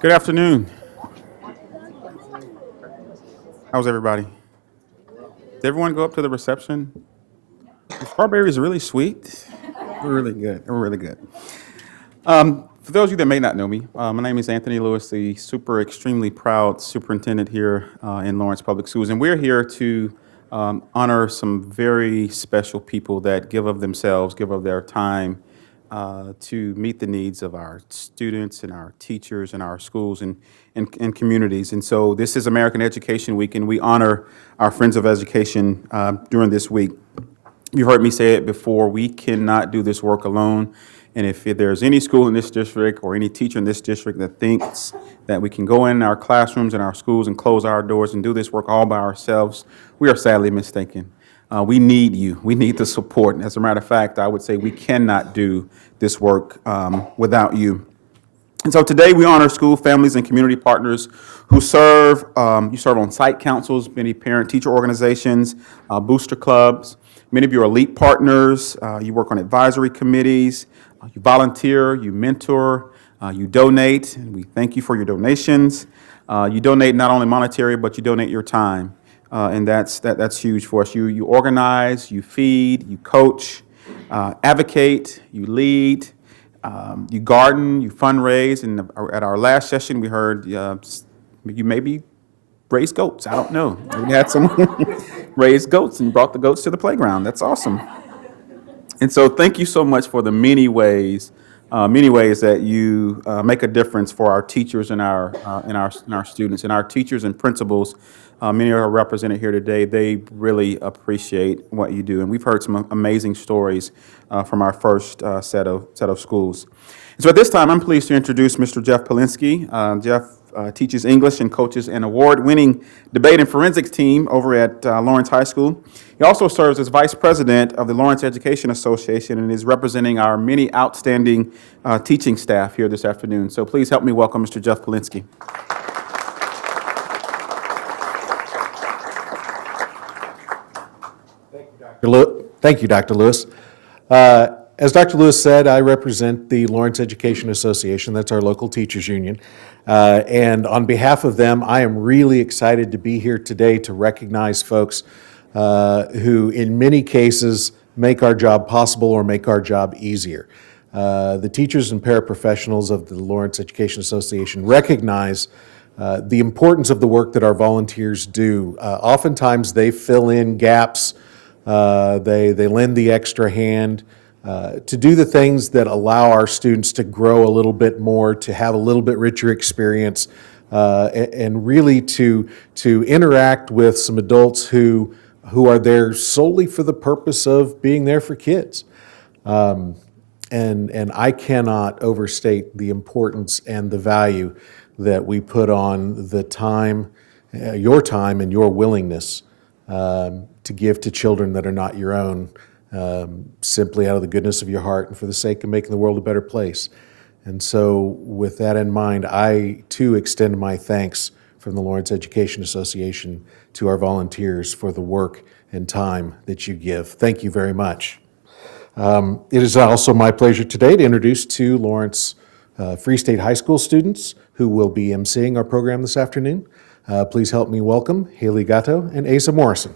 Good afternoon. How's everybody? Did everyone go up to the reception? The strawberries are really sweet. They're really good. They're really good. For those of you that may not know me, my name is Anthony Lewis, the extremely proud superintendent here in Lawrence Public Schools, and we're here to honor some very special people that give of themselves, give of their time to meet the needs of our students and our teachers and our schools and communities. And so this is American Education Week, and we honor our Friends of Education during this week. You've heard me say it before, we cannot do this work alone. And if there's any school in this district or any teacher in this district that thinks that we can go in our classrooms and our schools and close our doors and do this work all by ourselves, we are sadly mistaken. We need you. We need the support. And as a matter of fact, I would say we cannot do this work without you. And so today we honor school, families, and community partners who serve. You serve on site councils, many parent-teacher organizations, booster clubs. Many of you are elite partners. You work on advisory committees. You volunteer, you mentor, you donate, and we thank you for your donations. You donate not only monetary, but you donate your time, and that's huge for us. You organize, you feed, you coach, advocate, you lead, you garden, you fundraise, and at our last session we heard you maybe raised goats. I don't know. We had someone raise goats and brought the goats to the playground. That's awesome. And so thank you so much for the many ways that you make a difference for our teachers and our students. And our teachers and principals, many are represented here today. They really appreciate what you do. And we've heard some amazing stories from our first set of schools. And so at this time, I'm pleased to introduce Mr. Jeff Polinsky. Jeff teaches English and coaches an award-winning debate and forensics team over at Lawrence High School. He also serves as vice president of the Lawrence Education Association and is representing our many outstanding teaching staff here this afternoon. So please help me welcome Mr. Jeff Polinsky. Thank you, Dr. Lewis. As Dr. Lewis said, I represent the Lawrence Education Association. That's our local teachers union. And on behalf of them, I am really excited to be here today to recognize folks who, in many cases, make our job possible or make our job easier. The teachers and paraprofessionals of the Lawrence Education Association recognize the importance of the work that our volunteers do. Oftentimes, they fill in gaps. They lend the extra hand to do the things that allow our students to grow a little bit more, to have a little bit richer experience, and really to interact with some adults who are there solely for the purpose of being there for kids. And I cannot overstate the importance and the value that we put on the time, your time and your willingness to give to children that are not your own, simply out of the goodness of your heart and for the sake of making the world a better place. And so with that in mind, I too extend my thanks from the Lawrence Education Association to our volunteers for the work and time that you give. Thank you very much. It is also my pleasure today to introduce two Lawrence Free State High School students who will be emceeing our program this afternoon. Please help me welcome Haley Gatto and Asa Morrison.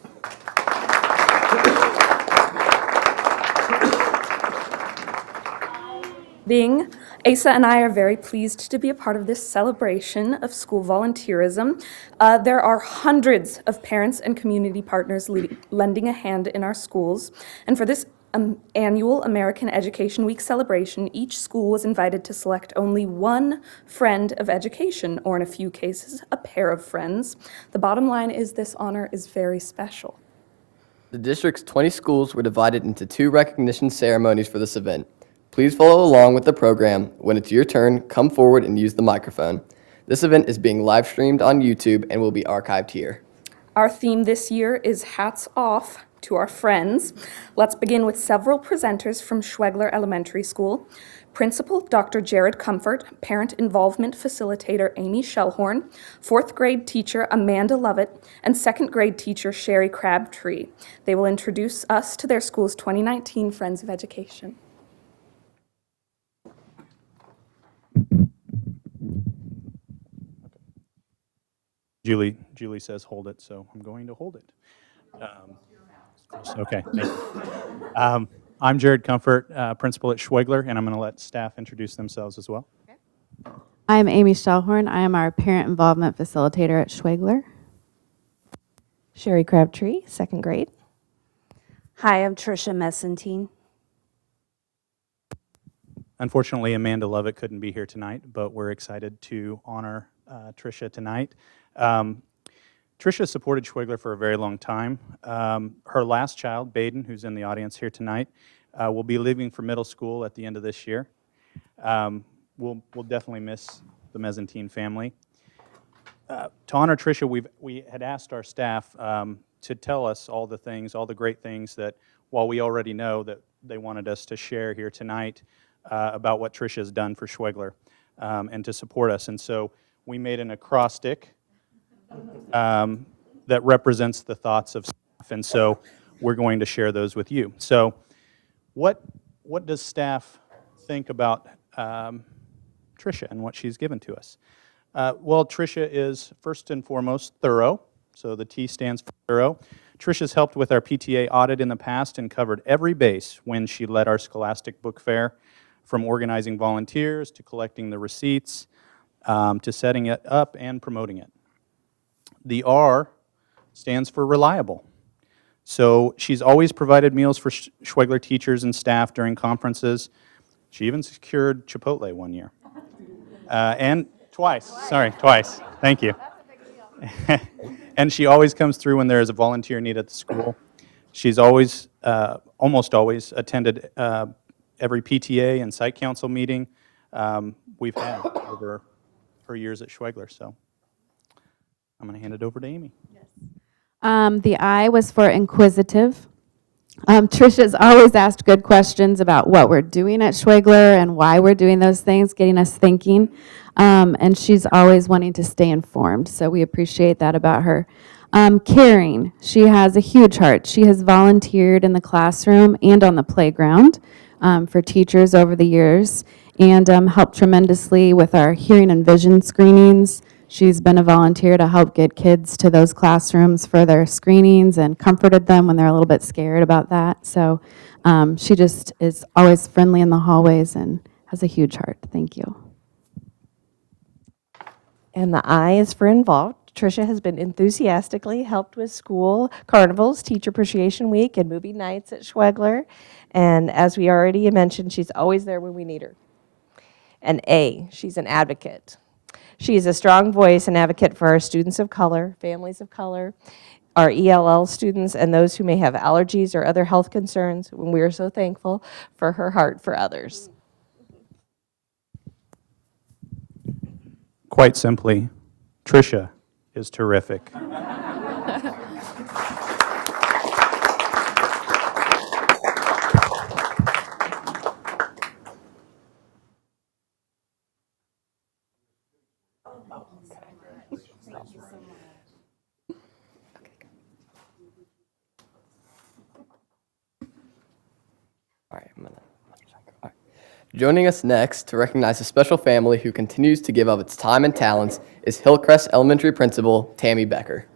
Asa and I are very pleased to be a part of this celebration of school volunteerism. There are hundreds of parents and community partners lending a hand in our schools. And for this annual American Education Week celebration, each school was invited to select only one friend of education, or in a few cases, a pair of friends. The bottom line is this honor is very special. The district's 20 schools were divided into 2 recognition ceremonies for this event. Please follow along with the program. When it's your turn, come forward and use the microphone. This event is being live streamed on YouTube and will be archived here. Our theme this year is Hats Off to Our Friends. Let's begin with several presenters from Schwegler Elementary School. Principal Dr. Jared Comfort, Parent Involvement Facilitator Amy Shellhorn, 4th grade teacher Amanda Lovett, and 2nd grade teacher Sherry Crabtree. They will introduce us to their school's 2019 Friends of Education. Julie says hold it, so I'm going to hold it. Okay, thank you. I'm Jared Comfort, principal at Schwegler, and I'm going to let staff introduce themselves as well. I'm Amy Shellhorn. I am our parent involvement facilitator at Schwegler. Sherry Crabtree, second grade. Hi, I'm Trisha Messentine. Unfortunately, Amanda Lovett couldn't be here tonight, but we're excited to honor Trisha tonight. Trisha supported Schwegler for a very long time. Her last child, Baden, who's in the audience here tonight, will be leaving for middle school at the end of this year. We'll definitely miss the Messentine family. To honor Trisha, we had asked our staff to tell us all the things, all the great things that, while we already know, that they wanted us to share here tonight about what Trisha has done for Schwegler and to support us. And so we made an acrostic that represents the thoughts of staff, and so we're going to share those with you. So what does staff think about Trisha and what she's given to us? Well, Trisha is first and foremost thorough, so the T stands for thorough. Trisha's helped with our PTA audit in the past and covered every base when she led our Scholastic Book Fair, from organizing volunteers to collecting the receipts to setting it up and promoting it. The R stands for reliable. So she's always provided meals for Schwegler teachers and staff during conferences. She even secured Chipotle one year. And twice. Thank you. And she always comes through when there is a volunteer need at the school. She's always, almost always, attended every PTA and site council meeting we've had over her years at Schwegler. So I'm going to hand it over to Amy. The I was for inquisitive. Trisha's always asked good questions about what we're doing at Schwegler and why we're doing those things, getting us thinking. And she's always wanting to stay informed, so we appreciate that about her. Caring. She has a huge heart. She has volunteered in the classroom and on the playground for teachers over the years and helped tremendously with our hearing and vision screenings. She's been a volunteer to help get kids to those classrooms for their screenings and comforted them when they're a little bit scared about that. So she just is always friendly in the hallways and has a huge heart. Thank you. And the I is for involved. Tricia has been enthusiastically helped with school carnivals, Teacher Appreciation Week, and movie nights at Schwegler. And as we already mentioned, she's always there when we need her. And A, she's an advocate. She is a strong voice and advocate for our students of color, families of color, our ELL students, and those who may have allergies or other health concerns, and we are so thankful for her heart for others. Quite simply, Trisha is terrific. Joining us next to recognize a special family who continues to give of its time and talents is Hillcrest Elementary Principal Tammy Becker.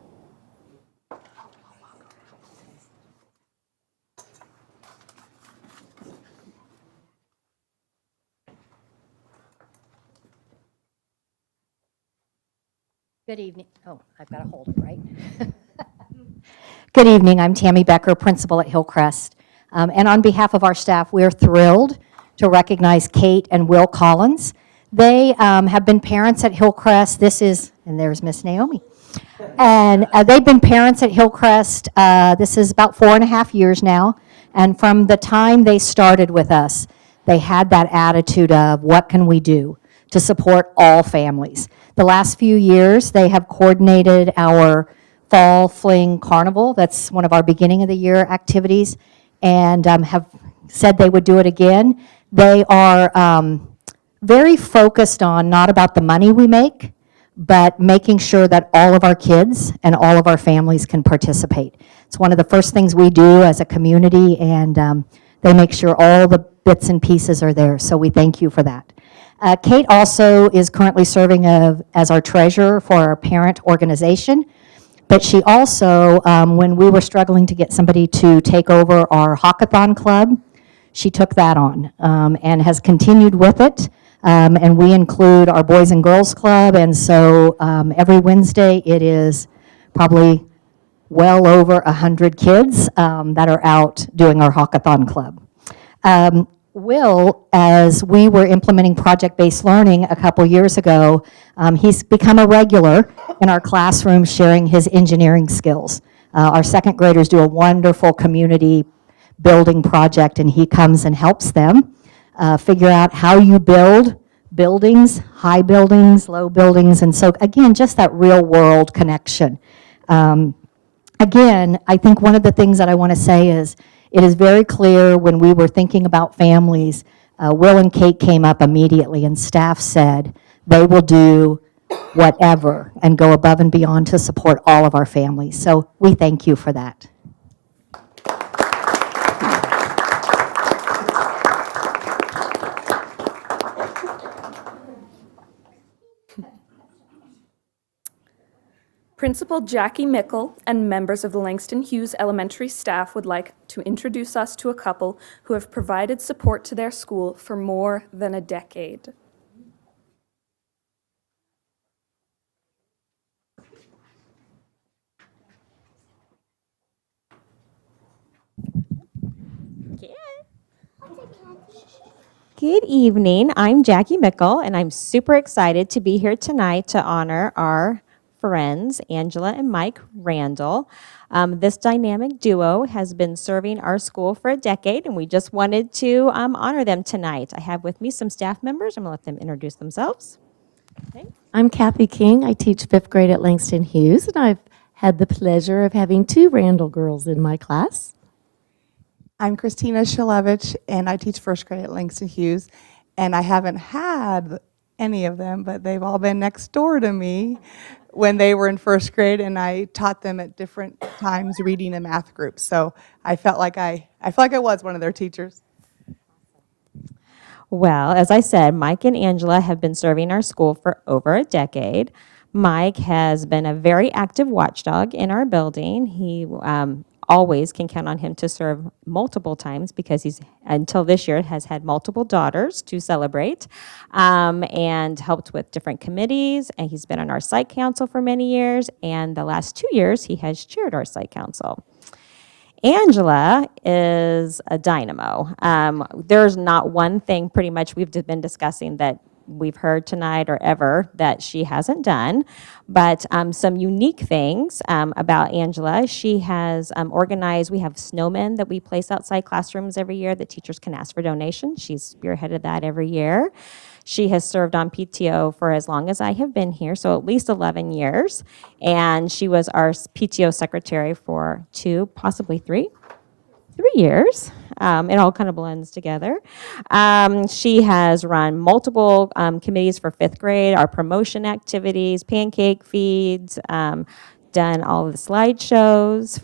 Good evening. Oh, I've got to hold it, right? Good evening. I'm Tammy Becker, principal at Hillcrest. And on behalf of our staff, we're thrilled to recognize Kate and Will Collins. They have been parents at Hillcrest. And there's Miss Naomi. And they've been parents at Hillcrest. This is about 4.5 years now. And from the time they started with us, they had that attitude of what can we do to support all families. The last few years, they have coordinated our Fall Fling Carnival. That's one of our beginning of the year activities, and have said they would do it again. They are very focused on not about the money we make, but making sure that all of our kids and all of our families can participate. It's one of the first things we do as a community, and they make sure all the bits and pieces are there, so we thank you for that. Kate also is currently serving as our treasurer for our parent organization. But she also, when we were struggling to get somebody to take over our hackathon club, she took that on and has continued with it. And we include our Boys and Girls Club. And so every Wednesday, it is probably well over 100 kids that are out doing our hackathon club. Will, as we were implementing project-based learning a couple years ago, he's become a regular in our classroom sharing his engineering skills. Our second graders do a wonderful community building project, and he comes and helps them figure out how you build buildings, high buildings, low buildings, and so again, just that real world connection. Again, I think one of the things that I want to say is it is very clear when we were thinking about families, Will and Kate came up immediately, and staff said they will do whatever and go above and beyond to support all of our families. So we thank you for that. Principal Jackie Mickle and members of the Langston Hughes Elementary staff would like to introduce us to a couple who have provided support to their school for more than a decade. Good evening. I'm Jackie Mickle, and I'm super excited to be here tonight to honor our friends, Angela and Mike Randall. This dynamic duo has been serving our school for a decade, and we just wanted to honor them tonight. I have with me some staff members. I'm going to let them introduce themselves. Okay. I'm Kathy King. I teach 5th grade at Langston Hughes, and I've had the pleasure of having 2 Randall girls in my class. I'm Christina Shilevich, and I teach 1st grade at Langston Hughes, and I haven't had any of them, but they've all been next door to me when they were in 1st grade, and I taught them at different times reading and math groups. So I felt like I was one of their teachers. Well, as I said, Mike and Angela have been serving our school for over a decade. Mike has been a very active watchdog in our building. He always can count on him to serve multiple times because he's, until this year, has had multiple daughters to celebrate and helped with different committees. And he's been on our site council for many years. And the last 2 years, he has chaired our site council. Angela is a dynamo. There's not one thing pretty much we've been discussing that we've heard tonight or ever that she hasn't done, but some unique things about Angela. She has organized, we have snowmen that we place outside classrooms every year that teachers can ask for donations. She's spearheaded that every year. She has served on PTO for as long as I have been here, so at least 11 years, and she was our PTO secretary for 2, possibly 3 years. It all kind of blends together. She has run multiple committees for 5th grade, our promotion activities, pancake feeds, done all of the slideshows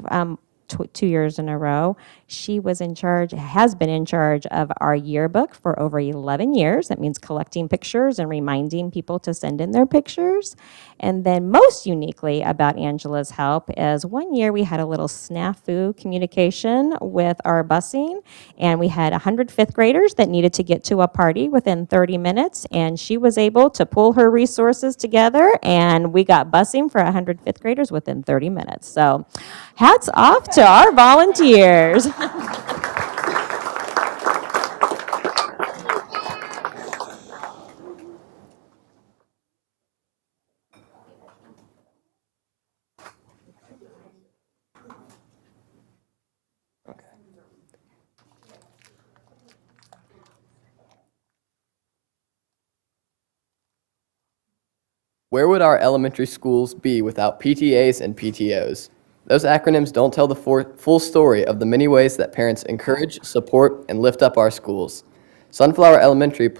2 years in a row. She was in charge, has been in charge of our yearbook for over 11 years. That means collecting pictures and reminding people to send in their pictures. And then most uniquely about Angela's help is one year we had a little snafu communication with our busing, and we had 100 5th graders that needed to get to a party within 30 minutes, and she was able to pull her resources together, and we got busing for 100 5th graders within 30 minutes. So hats off to our volunteers. Where would our elementary schools be without PTAs and PTOs? Those acronyms don't tell the full story of the many ways that parents encourage, support, and lift up our schools. Sunflower Elementary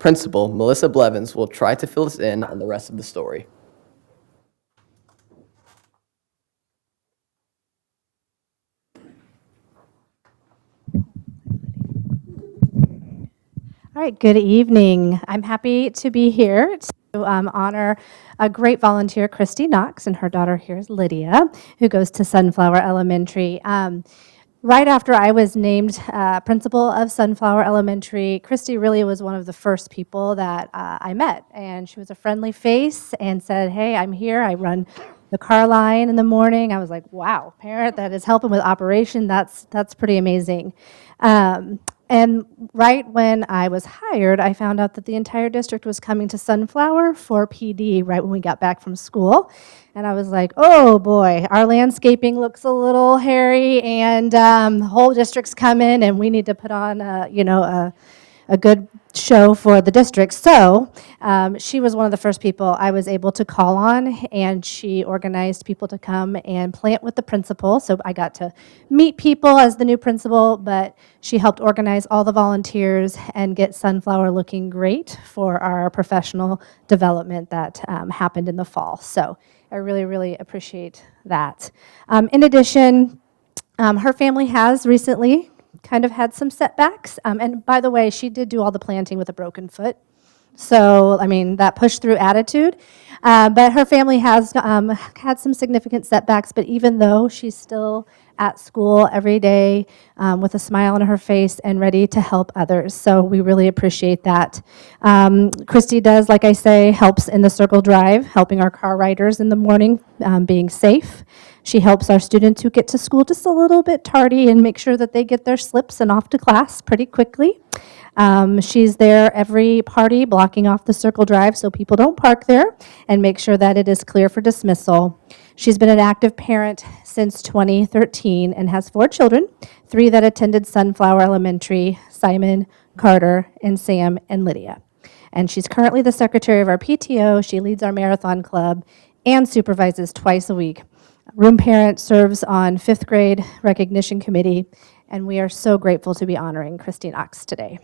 Principal Melissa Blevins will try to fill us in on the rest of the story. All right, good evening. I'm happy to be here to honor a great volunteer, Christy Knox, and her daughter here is Lydia, who goes to Sunflower Elementary. Right after I was named principal of Sunflower Elementary, Christy really was one of the first people that I met, and she was a friendly face and said, hey, I'm here, I run the car line in the morning. I was like, wow, parent that is helping with operation, that's pretty amazing. And right when I was hired, I found out that the entire district was coming to Sunflower for PD right when we got back from school. And I was like, oh boy, our landscaping looks a little hairy, and the whole district's coming, and we need to put on a good show for the district. So she was one of the first people I was able to call on, and she organized people to come and plant with the principal. So I got to meet people as the new principal, but she helped organize all the volunteers and get Sunflower looking great for our professional development that happened in the fall. So I really, really appreciate that. In addition, her family has recently kind of had some setbacks. And by the way, she did do all the planting with a broken foot. So, I mean, that push-through attitude. But her family has had some significant setbacks, but even though she's still at school every day with a smile on her face and ready to help others. So we really appreciate that. Christy does, like I say, helps in the circle drive, helping our car riders in the morning being safe. She helps our students who get to school just a little bit tardy and make sure that they get their slips and off to class pretty quickly. She's there every party, blocking off the circle drive so people don't park there, and make sure that it is clear for dismissal. She's been an active parent since 2013 and has 4 children, 3 that attended Sunflower Elementary, Simon, Carter, and Sam, and Lydia. And she's currently the secretary of our PTO. She leads our marathon club and supervises twice a week. Room parent serves on 5th grade recognition committee, and we are so grateful to be honoring Christy Knox today.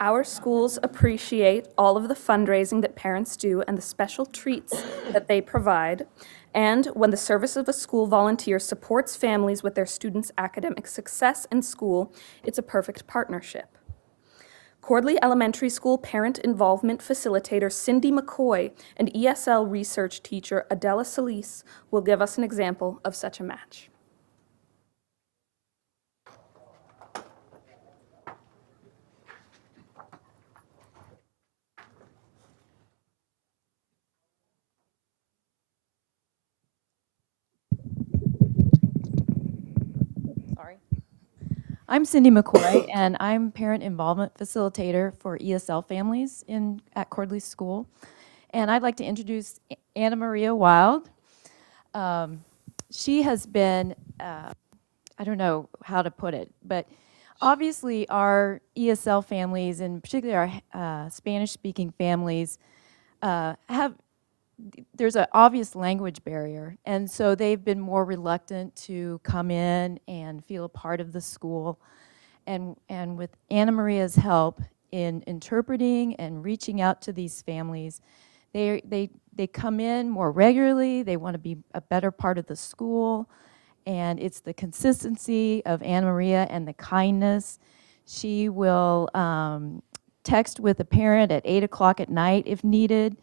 Our schools appreciate all of the fundraising that parents do and the special treats that they provide. And when the Service of a School volunteer supports families with their students' academic success in school, it's a perfect partnership. Cordley Elementary School Parent Involvement Facilitator Cindy McCoy and ESL research teacher Adela Solis will give us an example of such a match. I'm Cindy McCoy, and I'm Parent Involvement Facilitator for ESL families at Cordley School. And I'd like to introduce Anna Maria Wild. She has been, I don't know how to put it, but obviously our ESL families, and particularly our Spanish-speaking families, there's an obvious language barrier, and so they've been more reluctant to come in and feel a part of the school. And with Anna Maria's help in interpreting and reaching out to these families, they come in more regularly. They want to be a better part of the school, and it's the consistency of Anna Maria and the kindness. She will text with a parent at 8 o'clock at night if needed.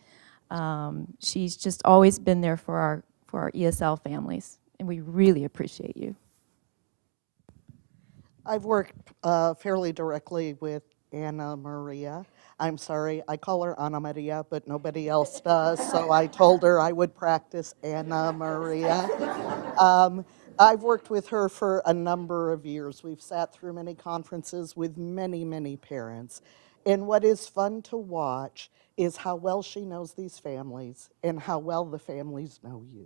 She's just always been there for our ESL families, and we really appreciate you. I've worked fairly directly with Anna Maria. I'm sorry, I call her Ana Maria, but nobody else does, so I told her I would practice Anna Maria. I've worked with her for a number of years. We've sat through many conferences with many, many parents. And what is fun to watch is how well she knows these families and how well the families know you.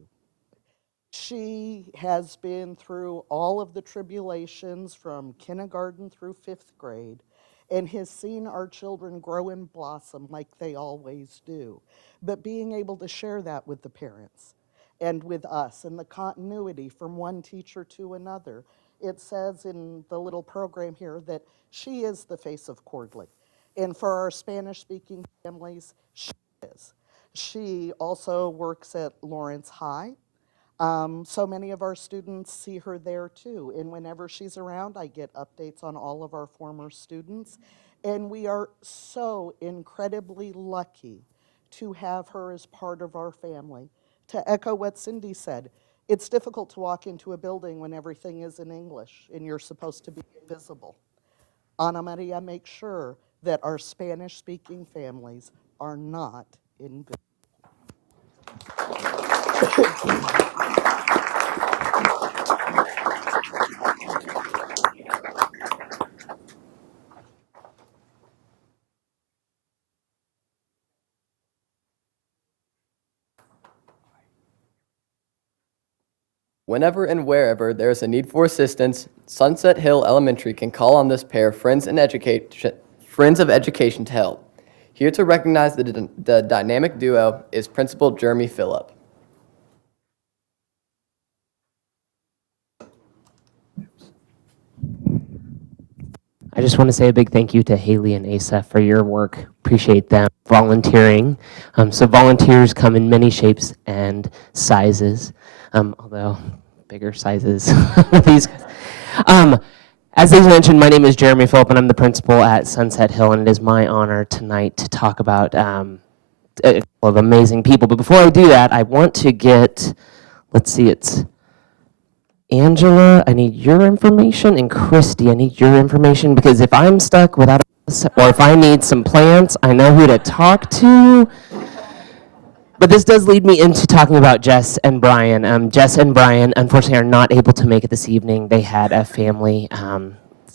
She has been through all of the tribulations from kindergarten through 5th grade and has seen our children grow and blossom like they always do. But being able to share that with the parents and with us and the continuity from one teacher to another, it says in the little program here that she is the face of Cordley. And for our Spanish-speaking families, she is. She also works at Lawrence High. So many of our students see her there too. And whenever she's around, I get updates on all of our former students. And we are so incredibly lucky to have her as part of our family. To echo what Cindy said, it's difficult to walk into a building when everything is in English and you're supposed to be invisible. Ana Maria makes sure that our Spanish-speaking families are not invisible. Whenever and wherever there is a need for assistance, Sunset Hill Elementary can call on this pair, Friends of Education, to help. Here to recognize the dynamic duo is Principal Jeremy Phillip. I just want to say a big thank you to Haley and Asa for your work. Appreciate them volunteering. So volunteers come in many shapes and sizes, although bigger sizes. These guys. As they mentioned, my name is Jeremy Phillip, and I'm the principal at Sunset Hill, and it is my honor tonight to talk about a couple of amazing people. But before I do that, I want to get, let's see, it's Angela, I need your information, and Christy, I need your information, because if I'm stuck without or if I need some plants, I know who to talk to. But this does lead me into talking about Jess and Brian. Jess and Brian, unfortunately, are not able to make it this evening. They had a family,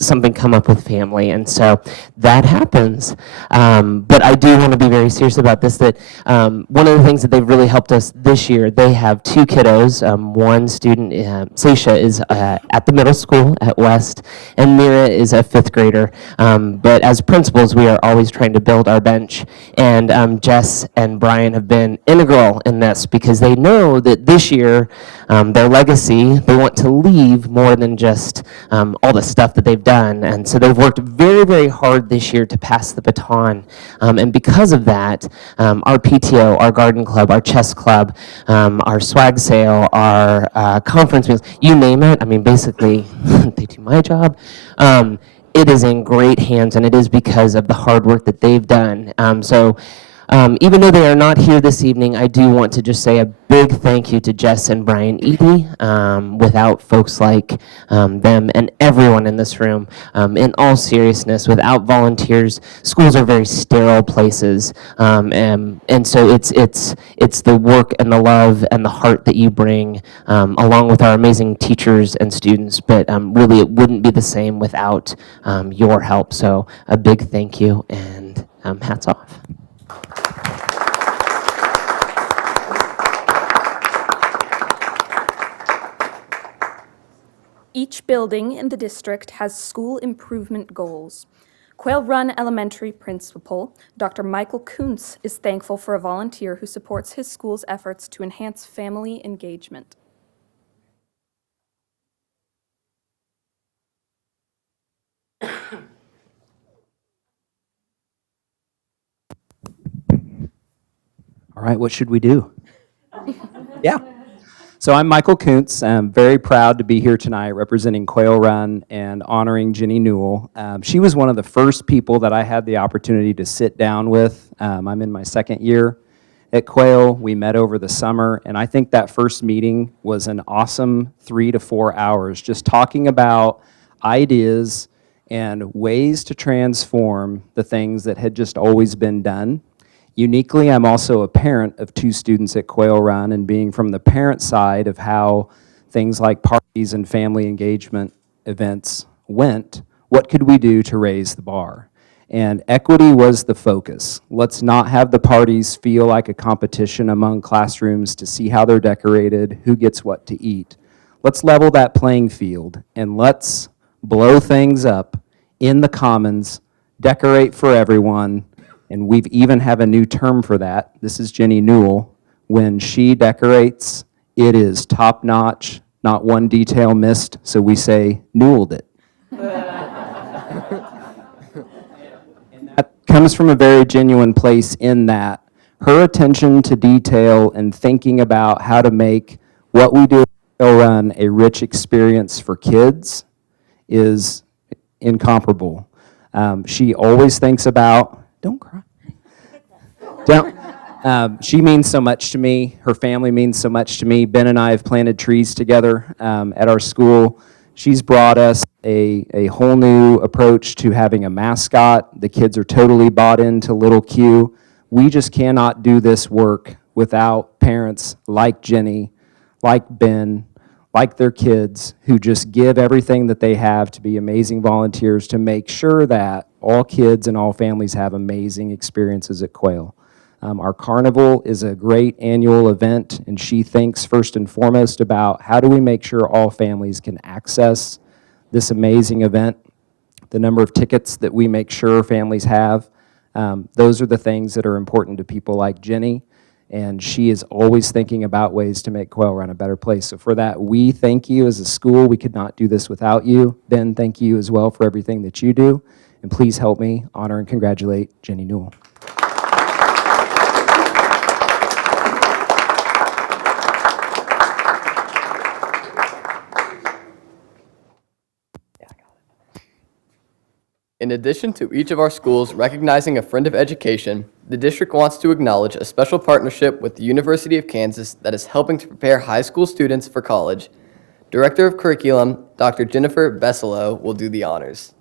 something come up with family, and so that happens. But I do want to be very serious about this, that one of the things that they've really helped us this year, they have two kiddos. One student, Seisha, is at the middle school at West, and Mira is a fifth grader. But as principals, we are always trying to build our bench, and Jess and Brian have been integral in this because they know that this year, their legacy, they want to leave more than just all the stuff that they've done. And so they've worked very, very hard this year to pass the baton. And because of that, our PTO, our garden club, our chess club, our swag sale, our conference meals, you name it. I mean, basically, they do my job. It is in great hands, and it is because of the hard work that they've done. Even though they are not here this evening, I do want to just say a big thank you to Jess and Brian Eady. Without folks like them and everyone in this room, in all seriousness, without volunteers, schools are very sterile places. And so it's the work and the love and the heart that you bring, along with our amazing teachers and students. But really, it wouldn't be the same without your help. So a big thank you, and hats off. Each building in the district has school improvement goals. Quail Run Elementary Principal Dr. Michael Kuntz is thankful for a volunteer who supports his school's efforts to enhance family engagement. All right, what should we do? Yeah. So I'm Michael Kuntz. I'm very proud to be here tonight representing Quail Run and honoring Jenny Newell. She was one of the first people that I had the opportunity to sit down with. I'm in my second year at Quail. We met over the summer, and I think that first meeting was an awesome 3 to 4 hours, just talking about ideas and ways to transform the things that had just always been done. Uniquely, I'm also a parent of 2 students at Quail Run, and being from the parent side of how things like parties and family engagement events went, what could we do to raise the bar? And equity was the focus. Let's not have the parties feel like a competition among classrooms to see how they're decorated, who gets what to eat. Let's level that playing field, and let's blow things up in the commons, decorate for everyone. And we've even have a new term for that. This is Jenny Newell. When she decorates, it is top notch, not one detail missed, so we say Newelled it. And that comes from a very genuine place in that Her attention to detail and thinking about how to make what we do at Quail Run a rich experience for kids is incomparable. She always thinks about, don't cry. She means so much to me. Her family means so much to me. Ben and I have planted trees together at our school. She's brought us a whole new approach to having a mascot. The kids are totally bought into Little Q. We just cannot do this work without parents like Jenny, like Ben, like their kids, who just give everything that they have to be amazing volunteers to make sure that all kids and all families have amazing experiences at Quail. Our carnival is a great annual event, and she thinks first and foremost about how do we make sure all families can access this amazing event, the number of tickets that we make sure families have. Those are the things that are important to people like Jenny, and she is always thinking about ways to make Quail Run a better place. So for that, we thank you as a school. We could not do this without you. Ben, thank you as well for everything that you do, and please help me honor and congratulate Jenny Newell. In addition to each of our schools recognizing a friend of education, the district wants to acknowledge a special partnership with the University of Kansas that is helping to prepare high school students for college. Director of Curriculum, Dr. Jennifer Besselow, will do the honors.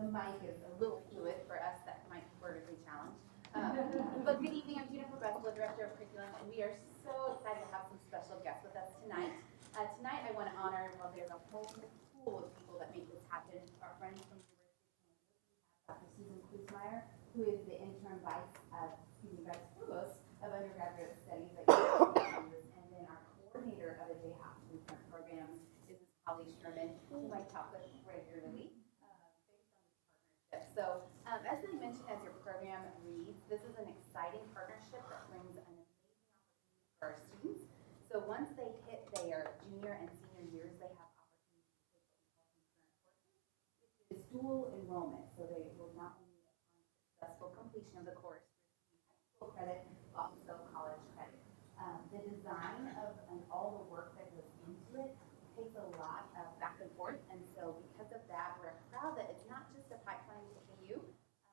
The mic is a little fluid for us that might be vertically challenged. But good evening, I'm Jennifer Besselow, Director of Curriculum, and we are so excited to have some special guests with us tonight. Tonight I want to honor, well, there's a whole pool of people that make this happen. Our friends from the University of Kansas, Dr. Susan Kuzmeyer, who is the interim vice provost of undergraduate studies at Kansas, and then our coordinator of the Day After Movement program is Holly Sherman, whom I talk with regularly. So, as I mentioned, as your program reads, this is an exciting partnership that brings an amazing opportunity for our students. So once they hit their junior and senior years, they have opportunities to take what we call concurrent courses, which is dual enrollment. So they will not only upon successful completion of the course receive high school credit, but also college credit. The design of all the work that goes into it takes a lot of back and forth, and so because of that, we're proud that it's not just a pipeline to KU.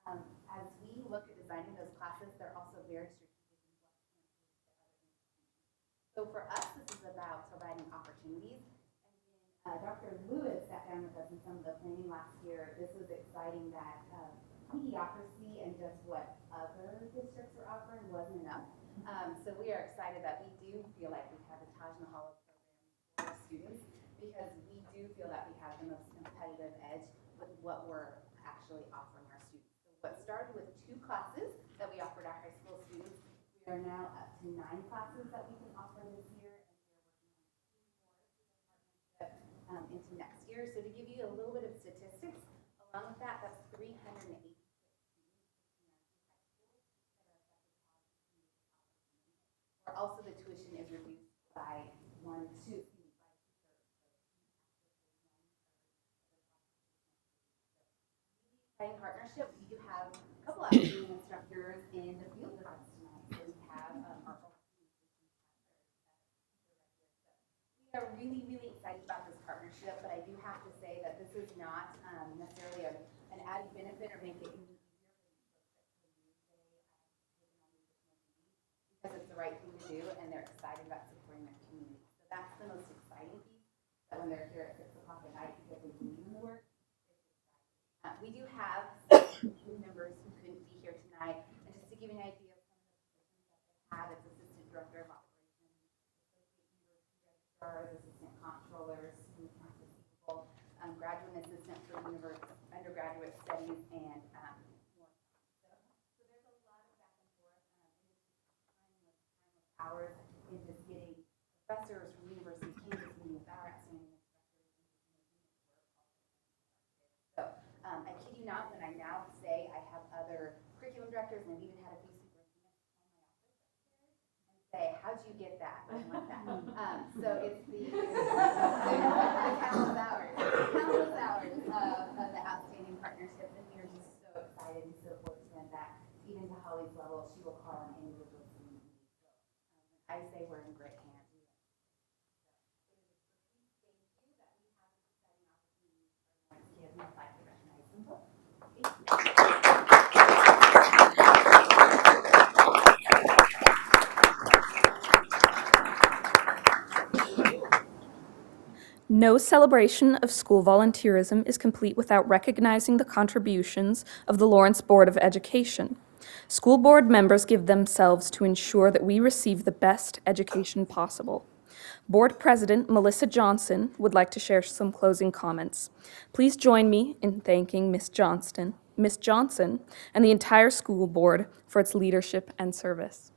As we look at designing those classes, they're also very strategic in what translates to other institutions. So for us, this is about providing opportunities. And when Dr. Lewis sat down with us in some of the planning last year, this was exciting that mediocrity and just what other districts are offering wasn't enough. So we are excited that we do feel like we have the Taj Mahal of programs for our students, because we do feel that we have the most competitive edge with what we're actually offering our students. So what started with 2 classes that we offered our high school students, we are now up to 9 classes that we can offer this year, and we are working on 2 more into next year. So to give you a little bit of statistics, along with that, that's 386 students where also the tuition is reduced by 2/3. Exciting partnership. We do have a couple of outstanding instructors in the field with us tonight. So we have our own communications director. We are really, really excited about this partnership, but I do have to say that this is not necessarily an added benefit or make it any easier because it's the right thing to do, and they're excited about supporting their community. So that's the most exciting piece, that when they're here at 6 o'clock at night because they believe in the work. We do have some members who couldn't be here tonight, and just to give you an idea of some of the positions that they have, it's Assistant Director of Operations, Associate University Registrars, Assistant Comptrollers, Student Accounts Receivable, Graduate Assistant for Undergraduate Studies, and more. So there's a lot of back and forth, timeless hours in just getting professors from University of Kansas meeting with our outstanding I kid you not when I now say I have other curriculum directors, and I've even had a few superintendents call my office acronym like that. So it's the countless hours of the outstanding partnerships, and we are just so excited and so fortunate that even to Holly's level, she will call on individuals to meet me. So I say we're in great hands. Kids, and I'd like to recognize them both. No celebration of school volunteerism is complete without recognizing the contributions of the Lawrence Board of Education. School board members give themselves to ensure that we receive the best education possible. Board President Melissa Johnson would like to share some closing comments. Please join me in thanking Ms. Johnson, and the entire school board for its leadership and service.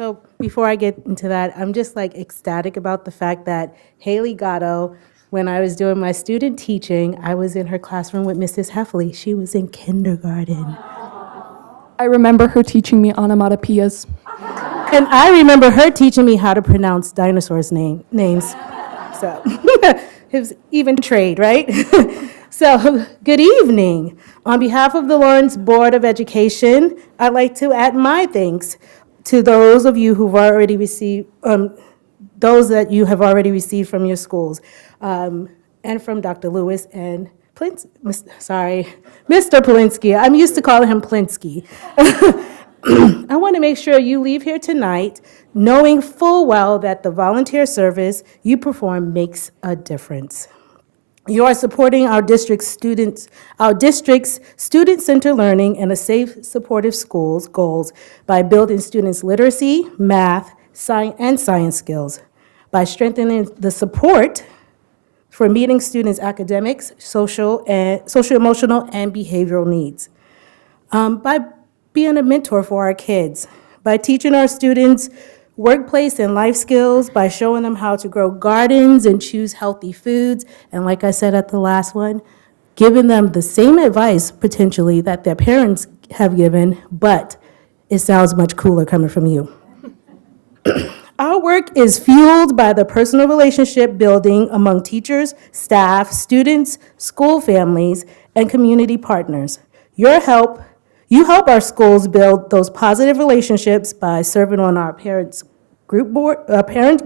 So before I get into that, I'm just like ecstatic about the fact that Haley Gatto, when I was doing my student teaching, I was in her classroom with Mrs. Heffley. She was in kindergarten. I remember her teaching me onomatopoeias. And I remember her teaching me how to pronounce dinosaurs' names. So it was even trade, right? So good evening. On behalf of the Lawrence Board of Education, I'd like to add my thanks to those of you who've already received, those that you have already received from your schools, and from Dr. Lewis and Mr. Polinsky. I'm used to calling him Plinsky. I want to make sure you leave here tonight knowing full well that the volunteer service you perform makes a difference. You are supporting our district's student-centered learning and a safe, supportive schools goals by building students' literacy, math, and science skills, by strengthening the support for meeting students' academics, social, emotional, and behavioral needs, by being a mentor for our kids, by teaching our students workplace and life skills, by showing them how to grow gardens and choose healthy foods, and like I said at the last one, giving them the same advice potentially that their parents have given, but it sounds much cooler coming from you. Our work is fueled by the personal relationship building among teachers, staff, students, school families, and community partners. You help our schools build those positive relationships by serving on our parent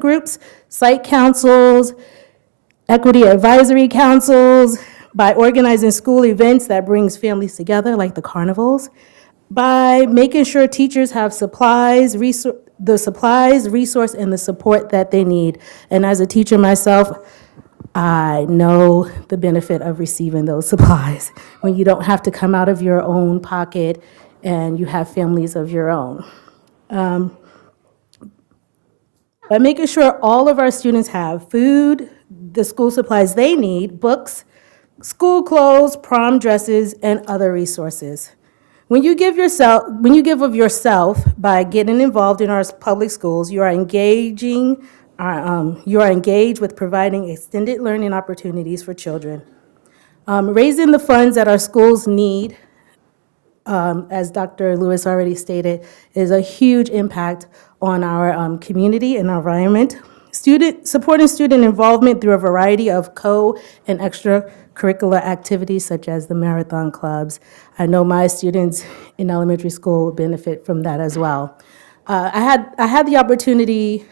groups, site councils, equity advisory councils, by organizing school events that brings families together, like the carnivals, by making sure teachers have supplies, resource, and the support that they need. And as a teacher myself, I know the benefit of receiving those supplies when you don't have to come out of your own pocket and you have families of your own. By making sure all of our students have food, the school supplies they need, books, school clothes, prom dresses, and other resources. When you give of yourself by getting involved in our public schools, you are engaged with providing extended learning opportunities for children. Raising the funds that our schools need, as Dr. Lewis already stated, is a huge impact on our community and our environment. Supporting student involvement through a variety of and extracurricular activities such as the marathon clubs. I know my students in elementary school will benefit from that as well. I had the opportunity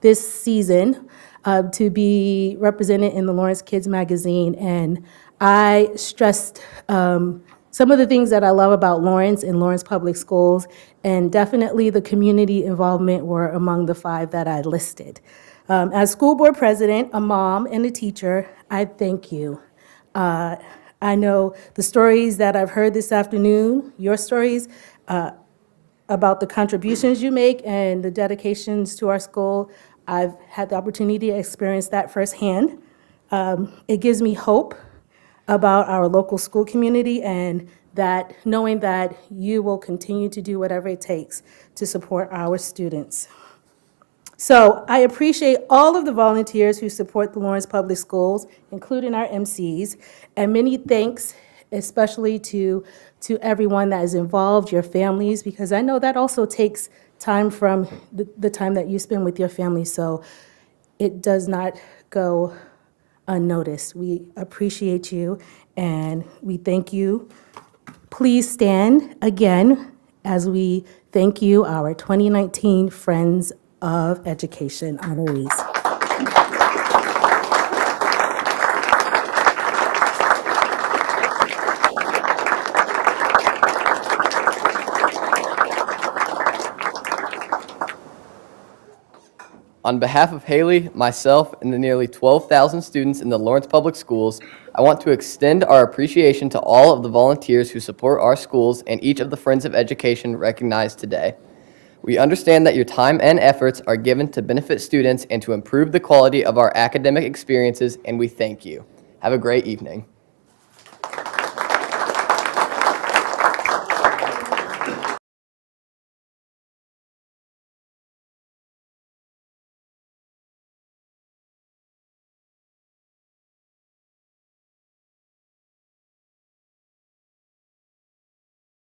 this season to be represented in the Lawrence Kids magazine, and I stressed some of the things that I love about Lawrence and Lawrence Public Schools, and definitely the community involvement were among the 5 that I listed. As school board president, a mom, and a teacher, I thank you. I know the stories that I've heard this afternoon, your stories about the contributions you make and the dedications to our school. I've had the opportunity to experience that firsthand. It gives me hope about our local school community and that knowing that you will continue to do whatever it takes to support our students. So I appreciate all of the volunteers who support the Lawrence Public Schools, including our MCs, and many thanks especially to everyone that is involved, your families, because I know that also takes time from the time that you spend with your family, so it does not go unnoticed. We appreciate you and we thank you. Please stand again as we thank you, our 2019 Friends of Education honorees. On behalf of Haley, myself, and the nearly 12,000 students in the Lawrence Public Schools, I want to extend our appreciation to all of the volunteers who support our schools and each of the Friends of Education recognized today. We understand that your time and efforts are given to benefit students and to improve the quality of our academic experiences, and we thank you. Have a great evening.